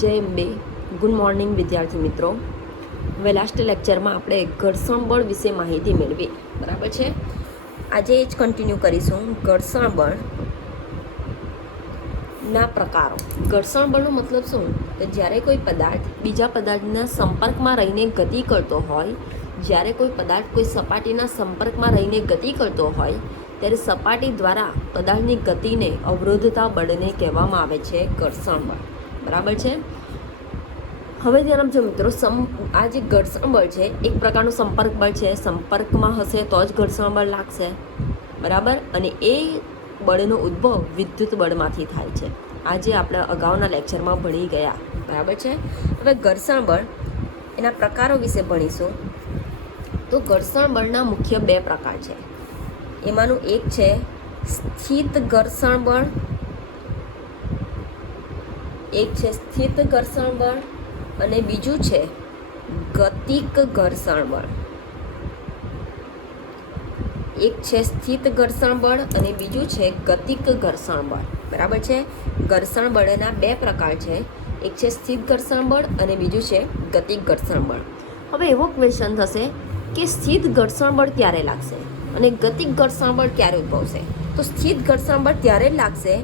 જય Ambe. Good morning વિદ્યાર્થી મિત્રો. હવે લાસ્ટ લેક્ચરમાં આપણે ઘર્ષણ બળ વિશે માહિતી મેળવી, બરાબર છે. આજે જ કન્ટિન્યુ કરીશું ઘર્ષણ બળના પ્રકારો. ઘર્ષણ બળનો મતલબ શું? કે જ્યારે કોઈ પદાર્થ બીજા પદાર્થના સંપર્કમાં રહીને ગતિ કરતો હોય, જ્યારે કોઈ પદાર્થ કોઈ સપાટીના સંપર્કમાં રહીને ગતિ કરતો હોય ત્યારે સપાટી દ્વારા પદાર્થની ગતિને અવરોધતા બળને કહેવામાં આવે છે ઘર્ષણ બળ, બરાબર છે. હવે ધ્યાન આપજો મિત્રો, આ જે ઘર્ષણ બળ છે એક પ્રકારનું સંપર્ક બળ છે. સંપર્કમાં હશે તો જ ઘર્ષણ બળ લાગશે, બરાબર. અને એ બળનો ઉદ્ભવ વિદ્યુત બળમાંથી થાય છે. આજે આપણે અગાઉના લેક્ચરમાં ભણી ગયા, બરાબર છે. હવે ઘર્ષણ બળ એના પ્રકારો વિશે ભણીશું. તો ઘર્ષણ બળના મુખ્ય બે પ્રકાર છે. એમાંનું એક છે સ્થિત ઘર્ષણ બળ, એક છે સ્થિત ઘર્ષણ બળ અને બીજું છે ગતિક ઘર્ષણ બળ. એક છે સ્થિત ઘર્ષણ બળ અને બીજું છે ગતિક ઘર્ષણ બળ, બરાબર છે. ઘર્ષણ બળના બે પ્રકાર છે, એક છે સ્થિત ઘર્ષણ બળ અને બીજું છે ગતિક ઘર્ષણ બળ. હવે એવો ક્વેશ્ચન થશે કે સ્થિત ઘર્ષણ બળ ક્યારે લાગશે અને ગતિક ઘર્ષણ બળ ક્યારે ઉદ્ભવશે? તો સ્થિત ઘર્ષણ બળ ત્યારે લાગશે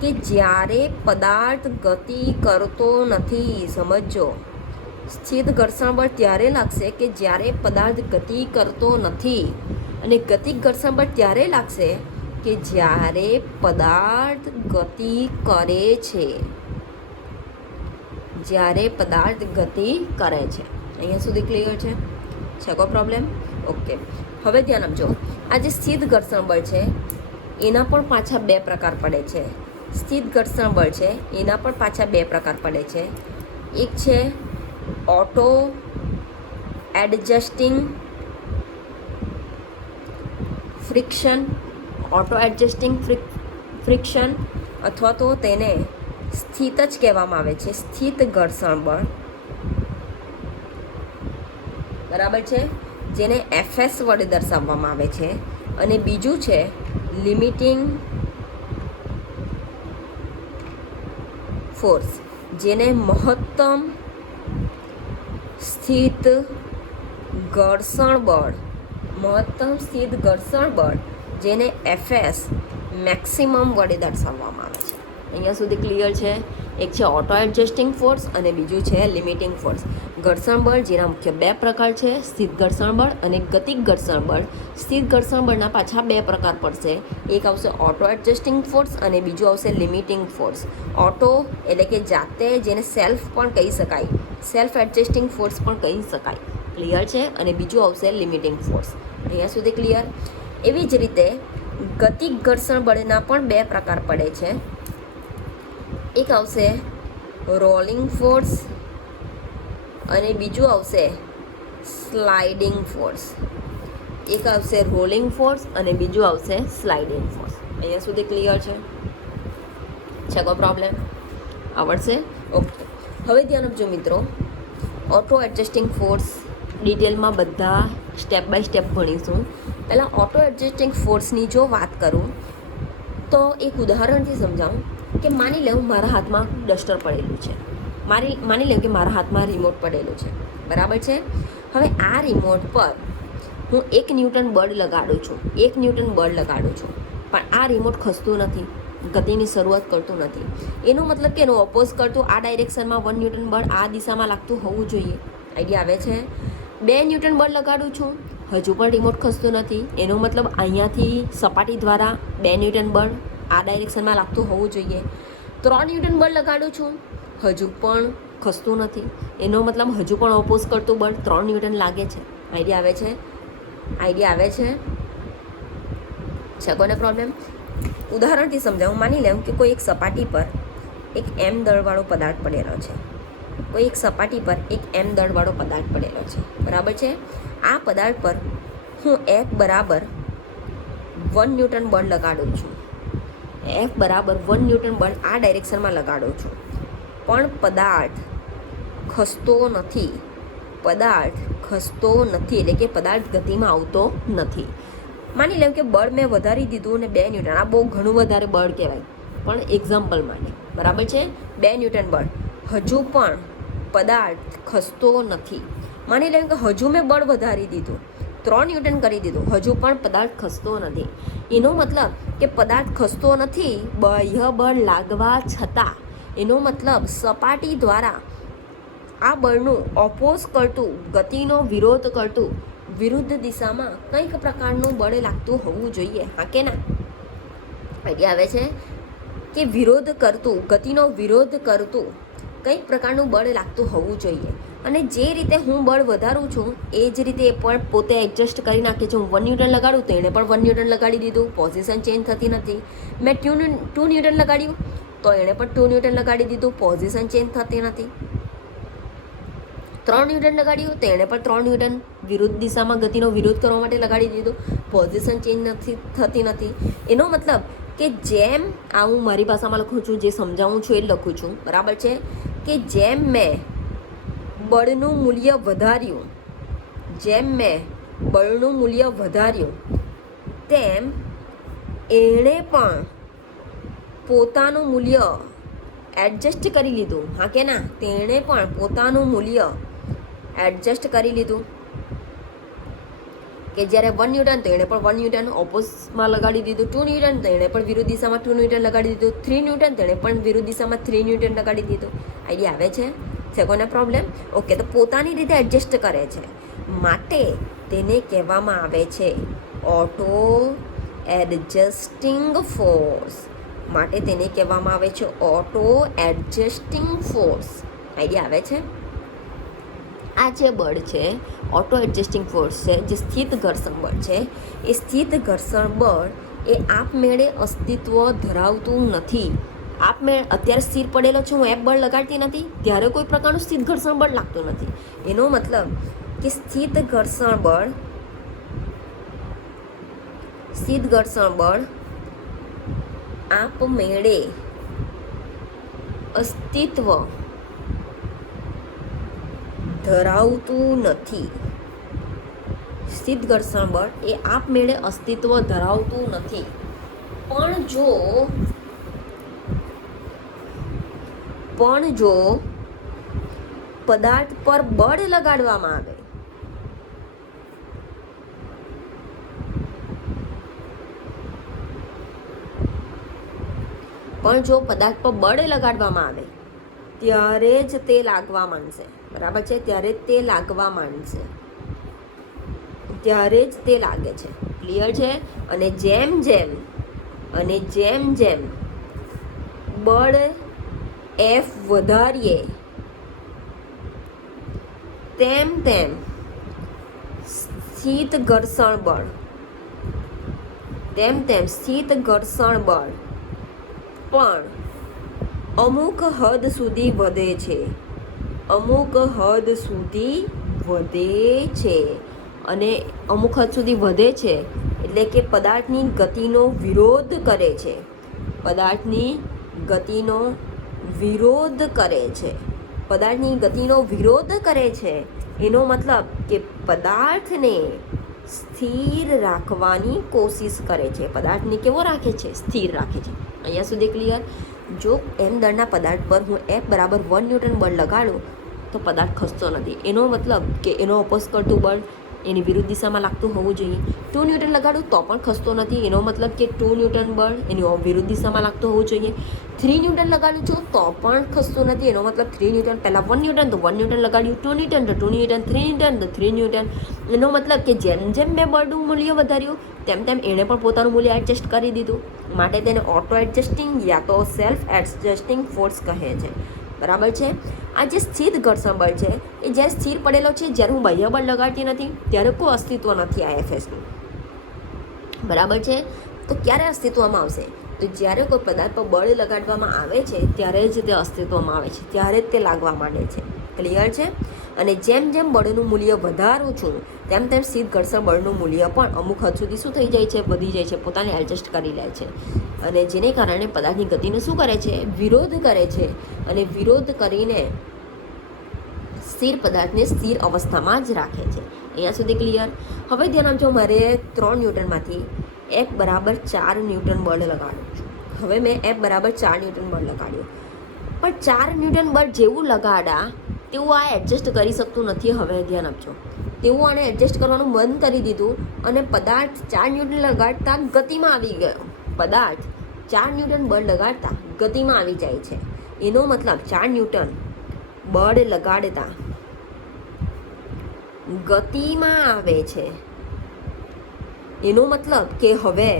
કે જ્યારે પદાર્થ ગતિ કરતો નથી. સમજો, સ્થિત ઘર્ષણ બળ ત્યારે લાગશે કે જ્યારે પદાર્થ ગતિ કરતો નથી, અને ગતિક ઘર્ષણ બળ ત્યારે લાગશે કે જ્યારે પદાર્થ ગતિ કરે છે. જ્યારે પદાર્થ ગતિ કરે છે. અહીંયા સુધી ક્લિયર છે? કોઈ પ્રોબ્લેમ? ઓકે. હવે ધ્યાન આપજો, આ જે સ્થિત ઘર્ષણ બળ છે એના પણ પાછા બે પ્રકાર પડે છે. સ્થિત ઘર્ષણ બળ છે એના પણ પાછા બે પ્રકાર પડે છે. એક છે auto adjusting friction, auto adjusting friction, અથવા તો તેને સ્થિત જ કહેવામાં આવે છે, સ્થિત ઘર્ષણ બળ, બરાબર છે, જેને એફએસ વડે દર્શાવવામાં આવે છે. અને બીજું છે લિમિટિંગ ફોર્સ, જેને મહત્તમ સ્થિત ઘર્ષણ બળ, મહત્તમ સ્થિત ઘર્ષણ બળ, જેને એફએસ મેક્સિમમ વડે દર્શાવવામાં આવે છે. અહીંયા સુધી ક્લિયર છે? એક છે ઓટો એડજસ્ટિંગ ફોર્સ અને બીજું છે લિમિટિંગ ફોર્સ. ઘર્ષણ બળ જેના મુખ્ય બે પ્રકાર છે, સ્થિત ઘર્ષણ બળ અને ગતિક ઘર્ષણ બળ. સ્થિત ઘર્ષણ બળના પાછા બે પ્રકાર પડશે, એક આવશે ઓટો એડજસ્ટિંગ ફોર્સ અને બીજું આવશે લિમિટિંગ ફોર્સ. ઓટો એટલે કે જાતે, જેને સેલ્ફ પણ કહી શકાય, સેલ્ફ એડજસ્ટિંગ ફોર્સ પણ કહી શકાય, ક્લિયર છે. અને બીજું આવશે લિમિટિંગ ફોર્સ. અહીંયા સુધી ક્લિયર? એવી જ રીતે ગતિક ઘર્ષણ બળના પણ બે પ્રકાર પડે છે. એક આવશે રોલિંગ ફોર્સ અને બીજું આવશે સ્લાઇડિંગ ફોર્સ. એક આવશે રોલિંગ ફોર્સ અને બીજું આવશે સ્લાઇડિંગ ફોર્સ. અહીંયા સુધી ક્લિયર છે? કોઈ પ્રોબ્લેમ? આવડશે? ઓકે. હવે ધ્યાન આપજો મિત્રો, ઓટો એડજસ્ટિંગ ફોર્સ ડિટેલમાં બધા સ્ટેપ બાય સ્ટેપ ભણીશું. પહેલાં ઓટો એડજસ્ટિંગ ફોર્સની જો વાત કરું તો એક ઉદાહરણથી સમજાવું કે માની લઉં મારા હાથમાં ડસ્ટર પડેલું છે, માની લઉં કે મારા હાથમાં રિમોટ પડેલું છે, બરાબર છે. હવે આ રિમોટ પર હું 1 ન્યૂટન બળ લગાડું છું, 1 ન્યૂટન બળ લગાડું છું, પણ આ રિમોટ ખસતું નથી, ગતિની શરૂઆત કરતું નથી. એનો મતલબ કે એનું ઓપોઝ કરતું આ ડાયરેક્શનમાં 1 ન્યૂટન બળ આ દિશામાં લાગતું હોવું જોઈએ. આઈડિયા આવે છે? 2 ન્યૂટન બળ લગાડું છું, હજુ પણ રિમોટ ખસતું નથી. એનો મતલબ અહીંયાથી સપાટી દ્વારા 2 ન્યૂટન બળ આ ડાયરેક્શનમાં લાગતું હોવું જોઈએ. 3 ન્યૂટન બળ લગાડું છું, હજુ પણ ખસતું નથી. એનો મતલબ હજુ પણ ઓપોઝ કરતું બળ 3 ન્યૂટન લાગે છે. આઈડિયા આવે છે? આઈડિયા આવે છે? કોને પ્રોબ્લેમ? ઉદાહરણથી સમજાવું. માની લઉં કે કોઈ એક સપાટી પર એક એમ દળવાળો પદાર્થ પડેલો છે, કોઈ એક સપાટી પર એક એમ દળવાળો પદાર્થ પડેલો છે, બરાબર છે. આ પદાર્થ પર હું F બરાબર 1 ન્યૂટન બળ લગાડું છું, F બરાબર 1 ન્યૂટન બળ આ ડાયરેક્શનમાં લગાડું છું, પણ પદાર્થ ખસતો નથી, પદાર્થ ખસતો નથી, એટલે કે પદાર્થ ગતિમાં આવતો નથી. માની લઉં કે બળ મેં વધારી દીધું અને 2 ન્યૂટન, આ બહુ ઘણું વધારે બળ કહેવાય, પણ એક્ઝામ્પલ માટે, બરાબર છે. 2 ન્યૂટન બળ હજુ પણ પદાર્થ ખસતો નથી. માની લો કે હજુ મેં બળ વધારી દીધું, 3 ન્યૂટન કરી દીધું, હજુ પણ પદાર્થ ખસતો નથી. એનો મતલબ કે પદાર્થ ખસતો નથી બાહ્ય બળ લાગવા છતાં. એનો મતલબ સપાટી દ્વારા આ બળનું ઓપોઝ કરતું, ગતિનો વિરોધ કરતું, વિરુદ્ધ દિશામાં કંઈક પ્રકારનું બળ લાગતું હોવું જોઈએ. હા કે ના? આઈડિયા આવે છે કે વિરોધ કરતું, ગતિનો વિરોધ કરતું કંઈક પ્રકારનું બળ લાગતું હોવું જોઈએ. અને જે રીતે હું બળ વધારું છું એ જ રીતે એ પણ પોતે એડજસ્ટ કરી નાખે છે. હું 1 ન્યૂટન લગાડું તો એણે પણ 1 ન્યૂટન લગાડી દીધું, પોઝિશન ચેન્જ થતી નથી. મેં 2 ન્યૂટન લગાડ્યું તો એણે પણ 2 ન્યૂટન લગાડી દીધું, પોઝિશન ચેન્જ થતી નથી. 3 ન્યૂટન લગાડ્યું તો એણે પણ 3 ન્યૂટન વિરુદ્ધ દિશામાં ગતિનો વિરોધ કરવા માટે લગાડી દીધું, પોઝિશન ચેન્જ થતી નથી. એનો મતલબ કે જેમ આ હું મારી ભાષામાં લખું છું, જે સમજાવું છું એ જ લખું છું, બરાબર છે, કે જેમ મેં બળનું મૂલ્ય વધાર્યું, તેમ એણે પણ પોતાનું મૂલ્ય એડજસ્ટ કરી લીધું. હા કે ના? તેણે પણ પોતાનું મૂલ્ય એડજસ્ટ કરી લીધું. કે જ્યારે 1 ન્યૂટન તો એણે પણ 1 ન્યૂટન ઓપોઝમાં લગાડી દીધું, 2 ન્યૂટન તો એણે પણ વિરુદ્ધ દિશામાં 2 ન્યૂટન લગાડી દીધું, 3 ન્યૂટન તો એણે પણ વિરુદ્ધ દિશામાં 3 ન્યૂટન લગાડી દીધું. આઈડિયા આવે છે? છે કોને પ્રોબ્લેમ? ઓકે, તો પોતાની રીતે એડજસ્ટ કરે છે માટે તેને કહેવામાં આવે છે ઓટો એડજસ્ટિંગ ફોર્સ. માટે તેને કહેવામાં આવે છે ઓટો એડજસ્ટિંગ ફોર્સ. આઈડિયા આવે છે? આ જે બળ છે ઓટો એડજસ્ટિંગ ફોર્સ છે, જે સ્થિત ઘર્ષણ બળ છે, એ સ્થિત ઘર્ષણ બળ એ આપમેળે અસ્તિત્વ ધરાવતું નથી. આપમેળે અત્યારે સ્થિર પડેલો છું, હું બળ લગાડતી નથી, ત્યારે કોઈ પ્રકારનું સ્થિત ઘર્ષણ બળ લાગતું નથી. એનો મતલબ કે સ્થિત ઘર્ષણ બળ આપમેળે અસ્તિત્વ ધરાવતું નથી. સ્થિત ઘર્ષણ બળ એ આપમેળે અસ્તિત્વ ધરાવતું નથી. પણ જો પદાર્થ પર બળ લગાડવામાં આવે, ત્યારે જ તે લાગવા માંડશે. બરાબર છે? ત્યારે જ તે લાગે છે. ક્લિયર છે? અને જેમ જેમ બળ F વધારીએ તેમ સ્થિત ઘર્ષણ બળ પણ અમુક હદ સુધી વધે છે. અને અમુક હદ સુધી વધે છે એટલે કે પદાર્થની ગતિનો વિરોધ કરે છે. એનો મતલબ કે પદાર્થને સ્થિર રાખવાની કોશિશ કરે છે. પદાર્થને કેવો રાખે છે? સ્થિર રાખે છે. અહીંયા સુધી ક્લિયર? જો m દળના પદાર્થ પર હું F બરાબર 1 ન્યૂટન બળ લગાડું તો પદાર્થ ખસતો નથી. એનો મતલબ કે એનો ઓપોઝ કરતું બળ એની વિરુદ્ધ દિશામાં લાગતું હોવું જોઈએ. 2 ન્યૂટન લગાડું તો પણ ખસતો નથી. એનો મતલબ કે 2 ન્યૂટન બળ એની વિરુદ્ધ દિશામાં લાગતું હોવું જોઈએ. 3 ન્યૂટન લગાડું છું તો પણ ખસતું નથી. એનો મતલબ 3 ન્યૂટન, પહેલાં 1 ન્યૂટન તો 1 ન્યૂટન લગાડ્યું, 2 ન્યૂટન તો 2 ન્યૂટન, 3 ન્યૂટન તો 3 ન્યૂટન. એનો મતલબ કે જેમ મેં બળનું મૂલ્ય વધાર્યું તેમ એણે પણ પોતાનું મૂલ્ય એડજસ્ટ કરી દીધું. માટે તેને ઓટો એડજસ્ટિંગ યા તો સેલ્ફ એડજસ્ટિંગ ફોર્સ કહે છે. બરાબર છે? આ જે સ્થિત ઘર્ષણ બળ છે એ જ્યારે સ્થિર પડેલો છે, જ્યારે હું બાહ્ય બળ લગાડતી નથી ત્યારે કોઈ અસ્તિત્વ નથી આ એફએસનું. બરાબર છે? તો ક્યારે અસ્તિત્વમાં આવશે? તો જ્યારે કોઈ પદાર્થ પર બળ લગાડવામાં આવે છે ત્યારે જ તે અસ્તિત્વમાં આવે છે, ત્યારે જ તે લાગવા માંડે છે. ક્લિયર છે? અને જેમ બળનું મૂલ્ય વધારું છું તેમ સ્થિત ઘર્ષણ બળનું મૂલ્ય પણ અમુક હદ સુધી શું થઈ જાય છે? વધી જાય છે, પોતાને એડજસ્ટ કરી લે છે. અને જેને કારણે પદાર્થની ગતિને શું કરે છે? વિરોધ કરે છે. અને વિરોધ કરીને સ્થિર પદાર્થને સ્થિર અવસ્થામાં જ રાખે છે. અહીંયા સુધી ક્લિયર? હવે ધ્યાન આપજો, મારે 3 ન્યૂટનમાંથી F બરાબર 4 ન્યૂટન બળ લગાડું છું. હવે મેં F બરાબર 4 ન્યૂટન બળ લગાડ્યું, પણ 4 ન્યૂટન બળ જેવું લગાડા તેવું આ એડજસ્ટ કરી શકતું નથી. હવે ધ્યાન આપજો, તેવું આને એડજસ્ટ કરવાનું બંધ કરી દીધું અને પદાર્થ 4 ન્યૂટન લગાડતા ગતિમાં આવી ગયો. પદાર્થ 4 ન્યૂટન બળ લગાડતા ગતિમાં આવી જાય છે. એનો મતલબ 4 ન્યૂટન બળ લગાડતા ગતિમાં આવે છે. એનો મતલબ કે હવે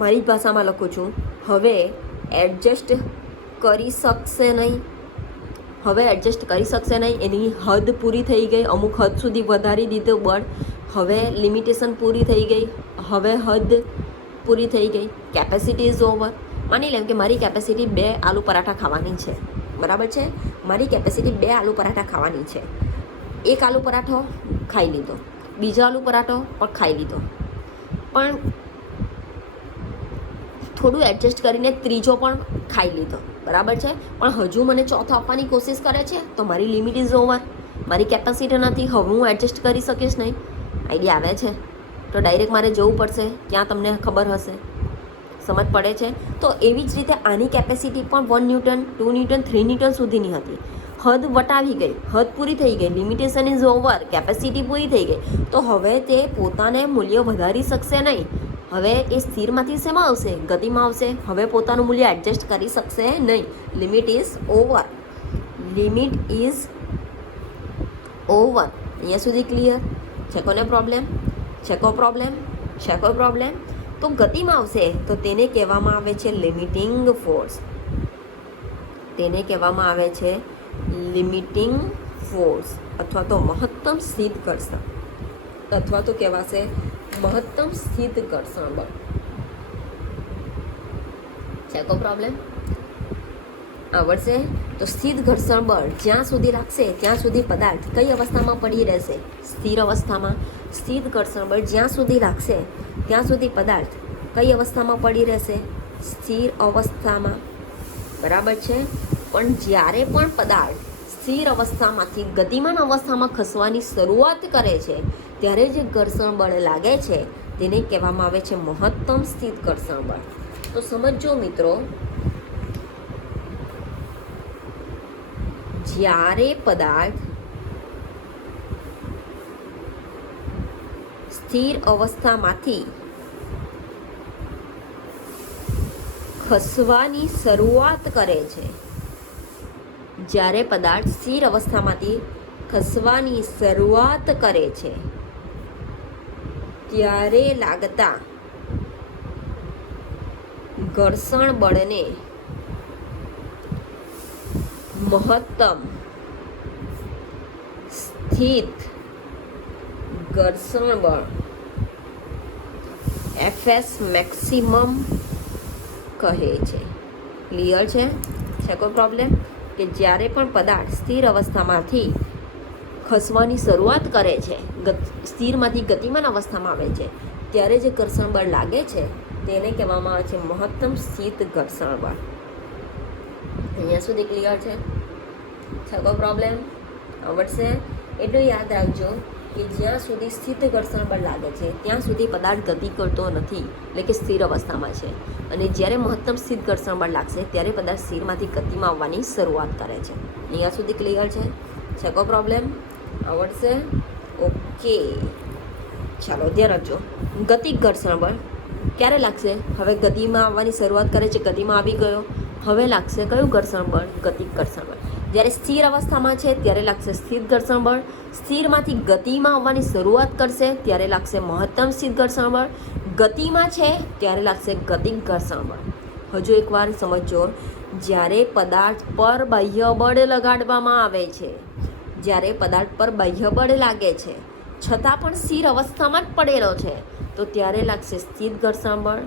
મારી ભાષામાં લખું છું, હવે એડજસ્ટ કરી શકશે નહીં. હવે એડજસ્ટ કરી શકશે નહીં, એની હદ પૂરી થઈ ગઈ. અમુક હદ સુધી વધારી દીધું બળ. હવે લિમિટેશન પૂરી થઈ ગઈ. હવે હદ પૂરી થઈ ગઈ. Capacity is over. માની લેમ કે મારી કેપેસિટી 2 આલુ પરાઠા ખાવાની છે. બરાબર છે? મારી કેપેસિટી 2 આલુ પરાઠા ખાવાની છે. એક આલુ પરાઠો ખાઈ લીધો, બીજો આલુ પરાઠો પણ ખાઈ લીધો, પણ થોડું એડજસ્ટ કરીને ત્રીજો પણ ખાઈ લીધો. બરાબર છે? પણ હજુ મને ચોથો આપવાની કોશિશ કરે છે, તો મારી લિમિટ ઇઝ ઓવર. મારી કેપેસિટી નથી, હવે હું એડજસ્ટ કરી શકીશ નહીં. આઈડિયા આવે છે? તો ડાયરેક્ટ મારે જવું પડશે, ક્યાં તમને ખબર હશે, સમજ પડે છે? તો એવી જ રીતે આની કેપેસિટી પણ 1 ન્યૂટન, 2 ન્યૂટન, 3 ન્યૂટન સુધીની હતી. હદ વટાવી ગઈ, હદ પૂરી થઈ ગઈ, લિમિટેશન ઇઝ ઓવર, કેપેસિટી પૂરી થઈ ગઈ. તો હવે તે પોતાને મૂલ્ય વધારી શકશે નહીં. હવે એ સ્થિરમાંથી શેમાં આવશે? ગતિમાં આવશે. હવે પોતાનું મૂલ્ય એડજસ્ટ કરી શકશે નહીં. Limit is over. Limit is over. અહીંયા સુધી ક્લિયર છે? કોને પ્રોબ્લેમ છે? કો પ્રોબ્લેમ છે? કોઈ પ્રોબ્લેમ? તો ગતિમાં આવશે તો તેને કહેવામાં આવે છે લિમિટિંગ ફોર્સ. તેને કહેવામાં આવે છે લિમિટિંગ ફોર્સ, અથવા તો મહત્તમ સ્થિત ઘર્ષણ, અથવા તો કહેવાશે મહત્તમ સ્થિત ઘર્ષણ બળ. છે કોઈ પ્રોબ્લેમ? આવડશે? તો સ્થિત ઘર્ષણ બળ જ્યાં સુધી રાખશે ત્યાં સુધી પદાર્થ કઈ અવસ્થામાં પડી રહેશે? સ્થિર અવસ્થામાં. સ્થિત ઘર્ષણ બળ જ્યાં સુધી રાખશે ત્યાં સુધી પદાર્થ કઈ અવસ્થામાં પડી રહેશે? સ્થિર અવસ્થામાં. બરાબર છે? પણ જ્યારે પણ પદાર્થ સ્થિર અવસ્થામાંથી ગતિમાન અવસ્થામાં ખસવાની શરૂઆત કરે છે ત્યારે જે ઘર્ષણ બળ લાગે છે તેને કહેવામાં આવે છે મહત્તમ સ્થિત ઘર્ષણ બળ. તો સમજો મિત્રો, જ્યારે પદાર્થ સ્થિર અવસ્થામાંથી ખસવાની શરૂઆત કરે છે, જ્યારે પદાર્થ સ્થિર અવસ્થામાંથી ખસવાની શરૂઆત કરે છે ત્યારે લાગતા ઘર્ષણ બળને મહત્તમ સ્થિત ઘર્ષણ બળ એફએસ મેક્સિમમ કહે છે. ક્લિયર છે? છે કોઈ પ્રોબ્લેમ? કે જ્યારે પણ પદાર્થ સ્થિર અવસ્થામાંથી ખસવાની શરૂઆત કરે છે, સ્થિરમાંથી ગતિમાન અવસ્થામાં આવે છે, ત્યારે જે ઘર્ષણ બળ લાગે છે તેને કહેવામાં આવે છે મહત્તમ સ્થિત ઘર્ષણ બળ. અહીંયા સુધી ક્લિયર છે? છે કોઈ પ્રોબ્લેમ? આવડશે? એટલું યાદ રાખજો કે જ્યાં સુધી સ્થિત ઘર્ષણ બળ લાગે છે ત્યાં સુધી પદાર્થ ગતિ કરતો નથી, એટલે કે સ્થિર અવસ્થામાં છે. અને જ્યારે મહત્તમ સ્થિત ઘર્ષણ બળ લાગશે ત્યારે પદાર્થ સ્થિરમાંથી ગતિમાં આવવાની શરૂઆત કરે છે. અહીંયા સુધી ક્લિયર છે? છે કોઈ પ્રોબ્લેમ? આવડશે? ઓકે, ચાલો ધ્યાન રાખજો. ગતિક ઘર્ષણ બળ ક્યારે લાગશે? હવે ગતિમાં આવવાની શરૂઆત કરે છે, ગતિમાં આવી ગયો, હવે લાગશે કયું ઘર્ષણ બળ? ગતિક ઘર્ષણ બળ. જ્યારે સ્થિર અવસ્થામાં છે ત્યારે લાગશે સ્થિર ઘર્ષણ બળ. સ્થિરમાંથી ગતિમાં આવવાની શરૂઆત કરશે ત્યારે લાગશે મહત્તમ સ્થિત ઘર્ષણ બળ. ગતિમાં છે ત્યારે લાગશે ગતિક ઘર્ષણ બળ. હજુ એકવાર સમજો, જ્યારે પદાર્થ પર બાહ્ય બળ લગાડવામાં આવે છે, જ્યારે પદાર્થ પર બાહ્ય બળ લાગે છે છતાં પણ સ્થિર અવસ્થામાં જ પડેલો છે તો ત્યારે લાગશે સ્થિત ઘર્ષણ બળ.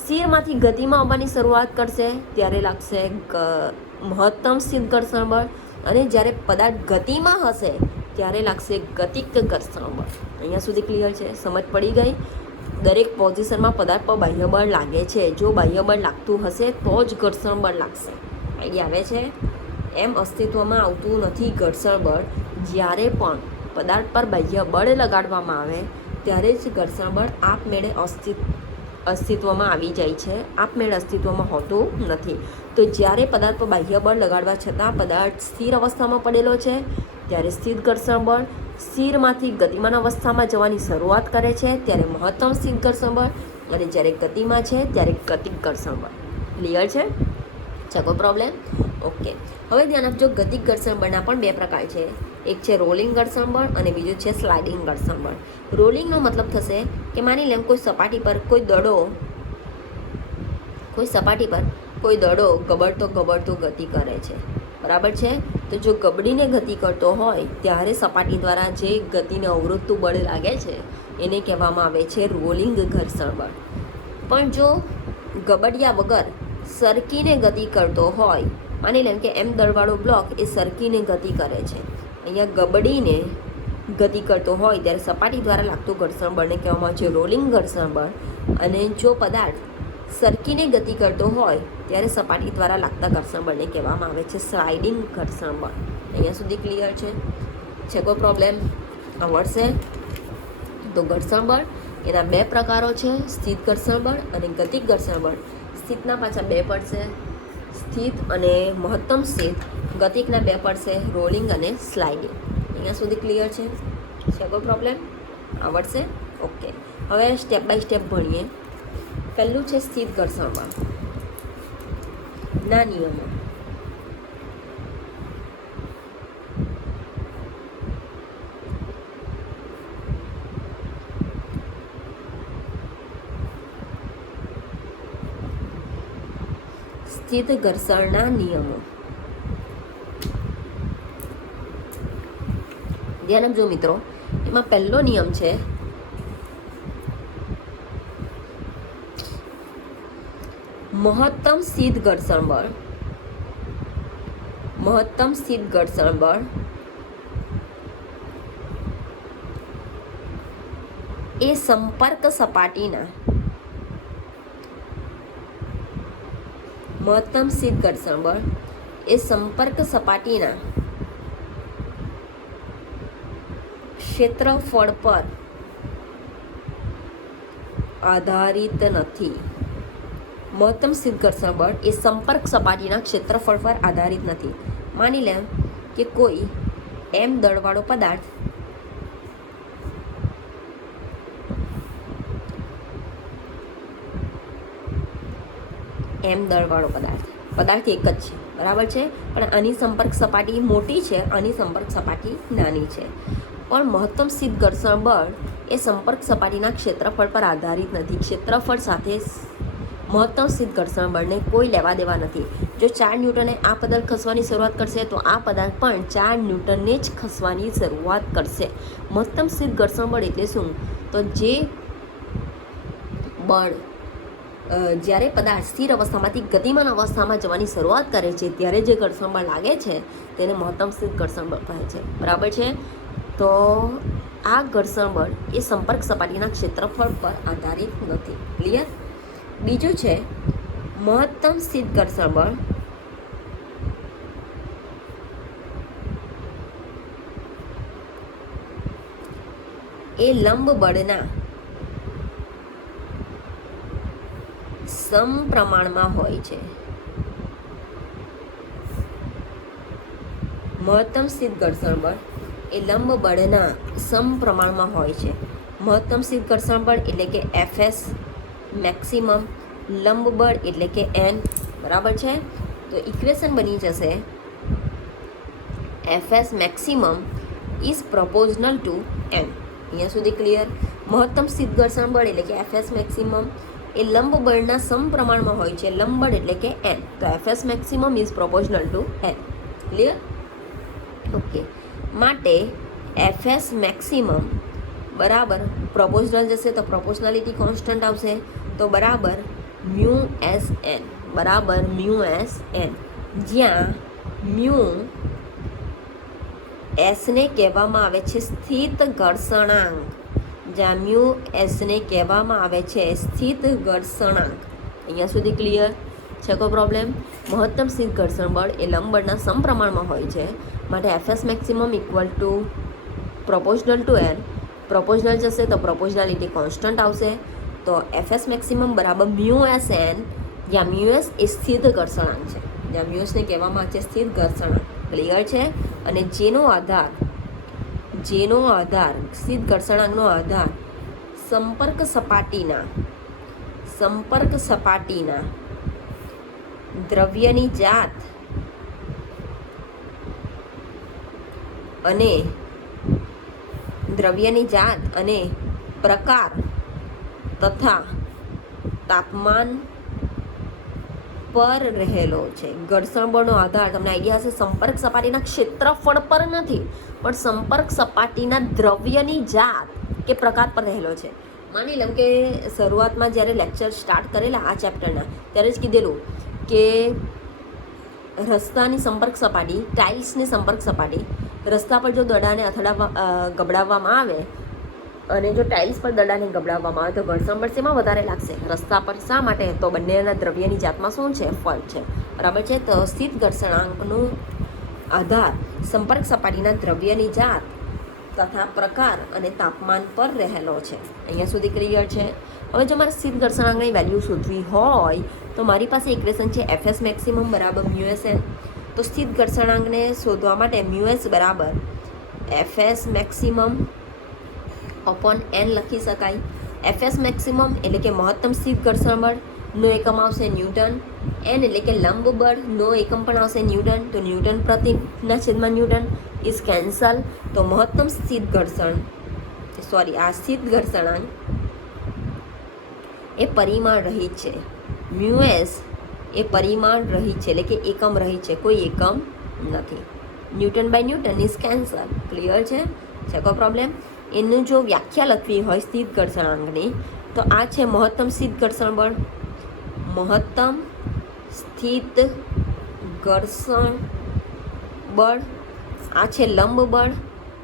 સ્થિરમાંથી ગતિમાં આવવાની શરૂઆત કરશે ત્યારે લાગશે મહત્તમ સ્થિત ઘર્ષણ બળ. અને જ્યારે પદાર્થ ગતિમાં હશે ત્યારે લાગશે ગતિક ઘર્ષણ બળ. અહીંયા સુધી ક્લિયર છે? સમજ પડી ગઈ? દરેક પોઝિશનમાં પદાર્થ પર બાહ્ય બળ લાગે છે. જો બાહ્ય બળ લાગતું હશે તો જ ઘર્ષણ બળ લાગશે. આઈડિયા આવે છે? એમ અસ્તિત્વમાં આવતું નથી ઘર્ષણ બળ. જ્યારે પણ પદાર્થ પર બાહ્ય બળ લગાડવામાં આવે ત્યારે જ ઘર્ષણ બળ આપમેળે અસ્તિત્વમાં આવી જાય છે, આપમેળે અસ્તિત્વમાં હોતું નથી. તો જ્યારે પદાર્થ પર બાહ્ય બળ લગાડવા છતાં પદાર્થ સ્થિર અવસ્થામાં પડેલો છે ત્યારે સ્થિર ઘર્ષણ બળ, સ્થિરમાંથી ગતિમાન અવસ્થામાં જવાની શરૂઆત કરે છે ત્યારે મહત્તમ સ્થિર ઘર્ષણ બળ, અને જ્યારે ગતિમાં છે ત્યારે ગતિક ઘર્ષણ બળ. ક્લિયર છે? છે કોઈ પ્રોબ્લેમ? ઓકે, હવે ધ્યાન આપજો, ગતિક ઘર્ષણ બળના પણ બે પ્રકાર છે. એક છે રોલિંગ ઘર્ષણ બળ અને બીજું છે સ્લાઇડિંગ ઘર્ષણ બળ. રોલિંગનો મતલબ થશે કે માની લેમ કોઈ સપાટી પર કોઈ દડો ગબડતો ગતિ કરે છે, બરાબર છે? તો જો ગબડીને ગતિ કરતો હોય ત્યારે સપાટી દ્વારા જે ગતિને અવરોધતું બળ લાગે છે એને કહેવામાં આવે છે રોલિંગ ઘર્ષણ બળ. પણ જો ગબડ્યા વગર સરકીને ગતિ કરતો હોય, માની લેમ કે એમ દળવાળો બ્લોક એ સરકીને ગતિ કરે છે, અહીંયા ગબડીને ગતિ કરતો હોય ત્યારે સપાટી દ્વારા લાગતું ઘર્ષણ બળને કહેવામાં આવે છે રોલિંગ ઘર્ષણ બળ. અને જો પદાર્થ સરકીને ગતિ કરતો હોય ત્યારે સપાટી દ્વારા લાગતા ઘર્ષણ બળને કહેવામાં આવે છે સ્લાઇડિંગ ઘર્ષણ બળ. અહીંયા સુધી ક્લિયર છે? કોઈ પ્રોબ્લેમ? આવડશે? તો ઘર્ષણ બળ એના બે પ્રકારો છે, સ્થિત ઘર્ષણ બળ અને ગતિક ઘર્ષણ બળ. સ્થિતના પાછા બે પડશે, સ્થિત અને મહત્તમ સ્થિત. ગતિકના બે પડશે, રોલિંગ અને સ્લાઇડિંગ. અહીંયા સુધી ક્લિયર છે? કોઈ પ્રોબ્લેમ? આવડશે? ઓકે, હવે સ્ટેપ બાય સ્ટેપ ભણીએ. પહેલું છે સ્થિત ઘર્ષણ બળ ના નિયમો. સ્થિત ઘર્ષણના નિયમો ધ્યાન આપજો મિત્રો. એમાં પહેલો નિયમ છે મહત્તમ સ્થિત ઘર્ષણ બળ. મહત્તમ સ્થિત ઘર્ષણ બળ એ સંપર્ક સપાટીના મહત્તમ સ્થિત ઘર્ષણ બળ એ સંપર્ક સપાટીના ક્ષેત્રફળ પર આધારિત નથી. મહત્તમ સ્થિત ઘર્ષણ બળ એ સંપર્ક સપાટીના ક્ષેત્રફળ પર આધારિત નથી. માની લેમ કે કોઈ એમ દળવાળો પદાર્થ એક જ છે, બરાબર છે? પણ આની સંપર્ક સપાટી મોટી છે, આની સંપર્ક સપાટી નાની છે. પણ મહત્તમ સ્થિત ઘર્ષણ બળ એ સંપર્ક સપાટીના ક્ષેત્રફળ પર આધારિત નથી. ક્ષેત્રફળ સાથે મહત્તમ સ્થિત ઘર્ષણ બળને કોઈ લેવા દેવા નથી. જો 4 ન્યૂટને આ પદાર્થ ખસવાની શરૂઆત કરશે તો આ પદાર્થ પણ 4 ન્યૂટનને જ ખસવાની શરૂઆત કરશે. મહત્તમ સ્થિત ઘર્ષણ બળ એટલે શું? તો જે બળ જ્યારે પદાર્થ સ્થિર અવસ્થામાંથી ગતિમાન અવસ્થામાં જવાની શરૂઆત કરે છે ત્યારે જે ઘર્ષણ બળ લાગે છે તેને મહત્તમ સ્થિત ઘર્ષણ બળ કહે છે, બરાબર છે? તો આ ઘર્ષણ બળ એ સંપર્ક સપાટીના ક્ષેત્રફળ પર આધારિત નથી. ક્લિયર? બીજું છે મહત્તમ સ્થિત ઘર્ષણ બળ એ લંબ બળના સમપ્રમાણમાં હોય છે. મહત્તમ સ્થિત ઘર્ષણ બળ એ લંબ બળના સમપ્રમાણમાં હોય છે. મહત્તમ સ્થિત ઘર્ષણ બળ એટલે કે Fs મેક્સિમમ, લંબ બળ એટલે કે N, બરાબર છે? તો ઇક્વેશન બની જશે Fs maximum is proportional to N. અહીંયા સુધી ક્લિયર? મહત્તમ સ્થિત ઘર્ષણ બળ એટલે કે Fs મેક્સિમમ એ લંબ બળના સમપ્રમાણમાં હોય છે. લંબ બળ એટલે કે N. તો Fs maximum is proportional to N. Clear? Okay, માટે Fs મેક્સિમમ બરાબર પ્રોપોઝનલ જશે તો પ્રોપોઝનાલિટી કોન્સ્ટન્ટ આવશે, તો બરાબર મ્યુ એસ એન, બરાબર મ્યુ એસ એન, જ્યાં મ્યુ એસને કહેવામાં આવે છે સ્થિત ઘર્ષણાંક. જ્યાં મ્યુ એસને કહેવામાં આવે છે સ્થિત ઘર્ષણાંક. અહીંયા સુધી ક્લિયર છે? કોઈ પ્રોબ્લેમ? મહત્તમ સ્થિત ઘર્ષણ બળ એ લંબ બળના સમપ્રમાણમાં હોય છે, માટે Fs maximum equal to proportional to N. Proportional જશે તો પ્રોપોઝનાલિટી કોન્સ્ટન્ટ આવશે, તો એફએસ મેક્સિમમ બરાબર મ્યુએસ એન, જ્યાં મ્યુએસ એ સ્થિર ઘર્ષણાંક છે, જ્યાં મ્યુએસને કહેવામાં આવે છે સ્થિર ઘર્ષણાંક. ક્લિયર છે? અને જેનો આધાર સ્થિર ઘર્ષણાંકનો આધાર સંપર્ક સપાટીના દ્રવ્યની જાત અને પ્રકાર તથા તાપમાન પર રહેલો છે. ઘર્ષણ બળનો આધાર તમને આઈડિયા હશે, સંપર્ક સપાટીના ક્ષેત્રફળ પર નથી, પણ સંપર્ક સપાટીના દ્રવ્યની જાત કે પ્રકાર પર રહેલો છે. માની લઉં કે શરૂઆતમાં જ્યારે લેક્ચર સ્ટાર્ટ કરેલા આ ચેપ્ટરના, ત્યારે જ કીધેલું કે રસ્તાની સંપર્ક સપાટી, ટાઇલ્સની સંપર્ક સપાટી, રસ્તા પર જો દડાને ગબડાવવામાં આવે અને જો ટાઇલ્સ પર દડાને ગબડાવવામાં આવે તો ઘર્ષણ બળ શેમાં વધારે લાગશે? રસ્તા પર. શા માટે? તો બંનેના દ્રવ્યની જાતમાં શું છે? ફરક છે. બરાબર છે? તો સ્થિર ઘર્ષણાંકનો આધાર સંપર્ક સપાટીના દ્રવ્યની જાત તથા પ્રકાર અને તાપમાન પર રહેલો છે. અહીંયા સુધી ક્લિયર છે? હવે જો મારે સ્થિર ઘર્ષણાંકની વેલ્યુ શોધવી હોય તો મારી પાસે ઇક્વેશન છે એફએસ મેક્સિમમ બરાબર મ્યુએસ એન. તો સ્થિર ઘર્ષણાંકને શોધવા માટે મ્યુએસ બરાબર એફએસ મેક્સિમમ અપોન એન લખી શકાય. એફએસ મેક્સિમમ એટલે કે મહત્તમ સ્થિર ઘર્ષણ બળનો એકમ આવશે ન્યૂટન. એન એટલે કે લંબ બળનો એકમ પણ આવશે ન્યૂટન. તો ન્યૂટન પ્રતિના છેદમાં ન્યૂટન ઇઝ કેન્સલ. તો મહત્તમ સ્થિર ઘર્ષણાંક એ પરિમાણ રહિત છે. મ્યુએસ એ પરિમાણ રહિત છે, એટલે કે એકમ રહિત છે, કોઈ એકમ નથી. Newton by newton is cancel. Clear છે? કોઈ પ્રોબ્લેમ? એનું જો વ્યાખ્યા લખવી હોય સ્થિર ઘર્ષણાંકની તો આ છે મહત્તમ સ્થિર ઘર્ષણ બળ. મહત્તમ સ્થિત ઘર્ષણ બળ આ છે લંબ બળ.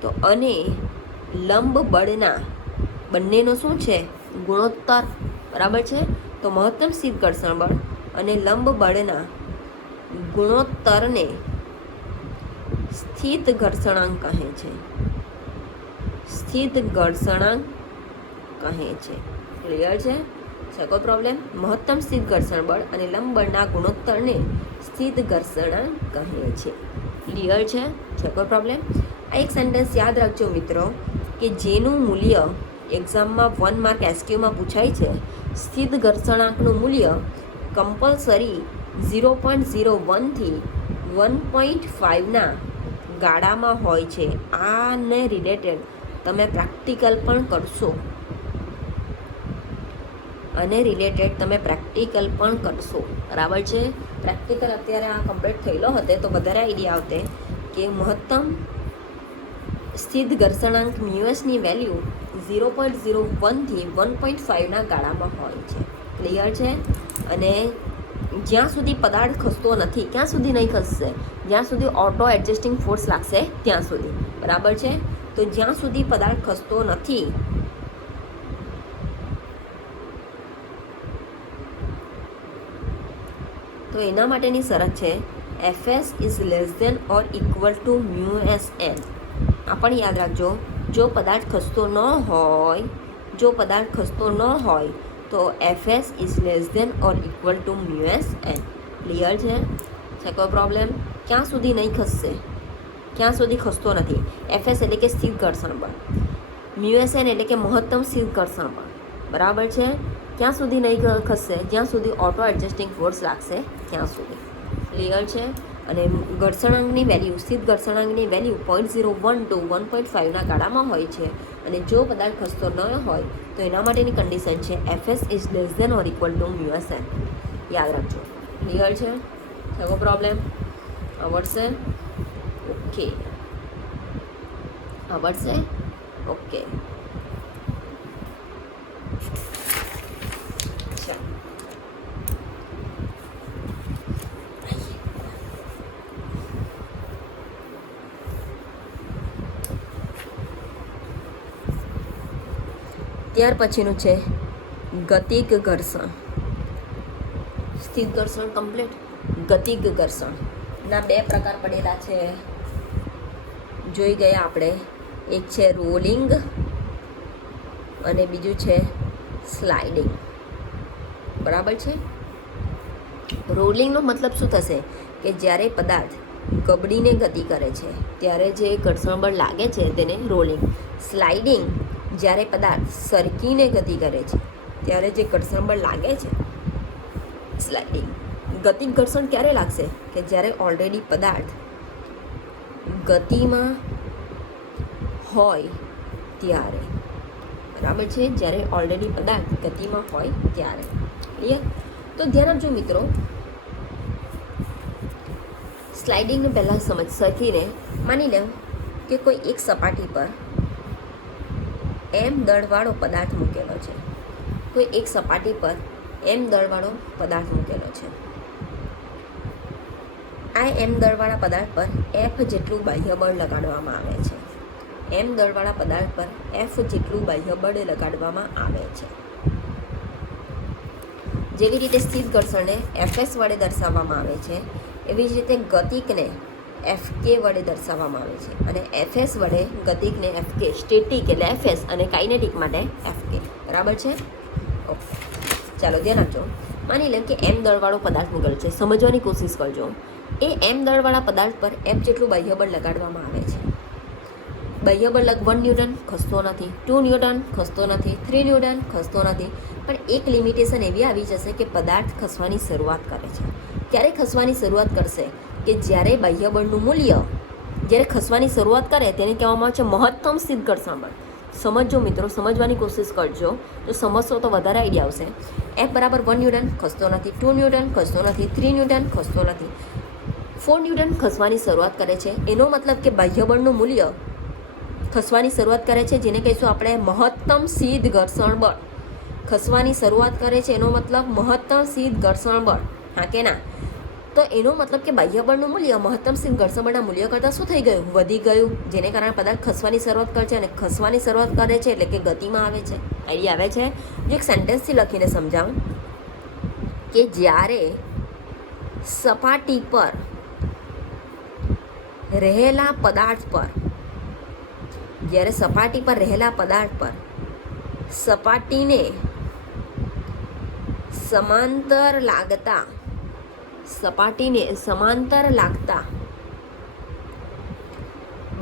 તો અને લંબ બળના બંનેનો શું છે? ગુણોત્તર. બરાબર છે? તો મહત્તમ સ્થિત ઘર્ષણ બળ અને લંબ બળના ગુણોત્તરને સ્થિત ઘર્ષણાંક કહે છે. સ્થિત ઘર્ષણાંક કહે છે. ક્લિયર છે? કોઈ પ્રોબ્લેમ? મહત્તમ સ્થિત ઘર્ષણ બળ અને લંબ બળના ગુણોત્તરને સ્થિત ઘર્ષણાંક કહે છે. ક્લિયર છે? કોઈ પ્રોબ્લેમ? આ એક સેન્ટેન્સ યાદ રાખજો મિત્રો કે જેનું મૂલ્ય એક્ઝામમાં 1 માર્ક એસક્યુમાં પૂછાય છે. સ્થિત ઘર્ષણાંકનું મૂલ્ય કમ્પલસરી 0.01 થી 1.5ના ગાળામાં હોય છે. આને રિલેટેડ તમે પ્રેક્ટિકલ પણ કરશો. બરાબર છે? પ્રેક્ટિકલ અત્યારે આ કમ્પ્લીટ થયેલો હતે તો વધારે આઈડિયા આવતે કે મહત્તમ સ્થિત ઘર્ષણાંક મ્યુએસની વેલ્યુ 0.01 થી 1.5ના ગાળામાં હોય છે. ક્લિયર છે? અને જ્યાં સુધી પદાર્થ ખસતો નથી, ક્યાં સુધી નહીં ખસશે? જ્યાં સુધી ઓટો એડજસ્ટિંગ ફોર્સ લાગશે ત્યાં સુધી. બરાબર છે? તો જ્યાં સુધી પદાર્થ ખસતો નથી તો એના માટેની શરત છે FS is less than or equal to mu S N. આ પણ યાદ રાખજો. જો પદાર્થ ખસતો ન હોય તો FS is less than or equal to mu S N. Clear છે? કોઈ પ્રોબ્લેમ? ક્યાં સુધી નહીં ખસશે? ક્યાં સુધી ખસતો નથી? એફએસ એટલે કે સ્થિર ઘર્ષણ બળ, મ્યુએસ એન એટલે કે મહત્તમ સ્થિર ઘર્ષણ બળ. બરાબર છે? ક્યાં સુધી નહીં ખસશે? જ્યાં સુધી ઓટો એડજસ્ટિંગ ફોર્સ લાગશે ત્યાં સુધી. ક્લિયર છે? અને ઘર્ષણાંકની વેલ્યુ, સ્થિર ઘર્ષણાંકની વેલ્યુ 0.01 to 1.5ના ગાળામાં હોય છે. અને જો પદાર્થ ખસતો ન હોય તો એના માટેની કન્ડિશન છે FS is less than or equal to mu S N. યાદ રાખજો. ક્લિયર છે? કોઈ પ્રોબ્લેમ? આવડશે? ઓકે. આવડશે? ઓકે. ત્યાર પછીનું છે ગતિક ઘર્ષણ. સ્થિર ઘર્ષણ કમ્પ્લીટ. ગતિક ઘર્ષણના 2 પ્રકાર પડેલા છે, જોઈ ગયા આપણે. એક છે રોલિંગ અને બીજું છે સ્લાઇડિંગ. બરાબર છે. રોલિંગનો મતલબ શું થશે કે જ્યારે પદાર્થ ગબડીને ગતિ કરે છે ત્યારે જે ઘર્ષણ બળ લાગે છે તેને રોલિંગ. સ્લાઇડિંગ જ્યારે પદાર્થ સરકીને ગતિ કરે છે ત્યારે જે ઘર્ષણ બળ લાગે છે સ્લાઇડિંગ. ગતિક ઘર્ષણ ક્યારે લાગશે કે જ્યારે ઓલરેડી પદાર્થ ગતિમાં હોય ત્યારે. બરાબર છે, જ્યારે ઓલરેડી પદાર્થ ગતિમાં હોય ત્યારે. ક્લિયર? તો ધ્યાન આપજો મિત્રો, સ્લાઇડિંગને પહેલાં સમજ સરખીને માની લો કે કોઈ એક સપાટી પર એમ દળવાળો પદાર્થ મૂકેલો છે. કોઈ એક સપાટી પર એમ દળવાળો પદાર્થ મૂકેલો છે. આ એમ દળવાળા પદાર્થ પર એફ જેટલું બાહ્ય બળ લગાડવામાં આવે છે. એમ દળવાળા પદાર્થ પર એફ જેટલું બાહ્ય બળ લગાડવામાં આવે છે. જેવી રીતે સ્થિત ઘર્ષણને એફએસ વડે દર્શાવવામાં આવે છે એવી જ રીતે ગતિકને એફકે વડે દર્શાવવામાં આવે છે. અને એફએસ વડે ગતિકને એફકે, સ્ટેટિક એટલે એફએસ અને કાઇનેટિક માટે એફકે. બરાબર છે? ઓકે, ચાલો ધ્યાન આપજો. માની લો કે એમ દળવાળો પદાર્થ મૂકેલો છે. સમજવાની કોશિશ કરજો. એ એમ દળવાળા પદાર્થ પર એફ જેટલું બાહ્ય બળ લગાડવામાં આવે છે. બાહ્ય બળ 1 ન્યૂટન ખસતો નથી, 2 ન્યૂટન ખસતો નથી, 3 ન્યૂટન ખસતો નથી. પણ એક લિમિટેશન એવી આવી જશે કે પદાર્થ ખસવાની શરૂઆત કરે છે. ક્યારે ખસવાની શરૂઆત કરશે કે જ્યારે બાહ્ય બળનું મૂલ્ય જ્યારે ખસવાની શરૂઆત કરે તેને કહેવામાં આવે છે મહત્તમ સ્થિત ઘર્ષણ બળ. સમજો મિત્રો, સમજવાની કોશિશ કરજો તો સમજશો તો વધારે આઈડિયા આવશે. એફ બરાબર 1 ન્યૂટન ખસતો નથી, 2 ન્યૂટન ખસતો નથી, 3 ન્યૂટન ખસતો નથી, 4 ન્યૂટન ખસવાની શરૂઆત કરે છે. એનો મતલબ કે બાહ્ય બળનું મૂલ્ય ખસવાની શરૂઆત કરે છે, જેને કહીશું આપણે મહત્તમ સ્થિત ઘર્ષણ બળ. ખસવાની શરૂઆત કરે છે એનો મતલબ મહત્તમ સ્થિત ઘર્ષણ બળ. હા કે ના? તો એનો મતલબ કે બાહ્ય બળનું મૂલ્ય મહત્તમ સ્થિત ઘર્ષણ બળના મૂલ્ય કરતાં શું થઈ ગયું? વધી ગયું. જેને કારણે પદાર્થ ખસવાની શરૂઆત કરે છે અને ખસવાની શરૂઆત કરે છે એટલે કે ગતિમાં આવે છે. આઈડિયા આવે છે? જો એક સેન્ટેન્સથી લખીને સમજાવું કે જ્યારે સપાટી પર રહેલા પદાર્થ પર જ્યારે સપાટી પર રહેલા પદાર્થ પર સપાટીને સમાંતર લાગતા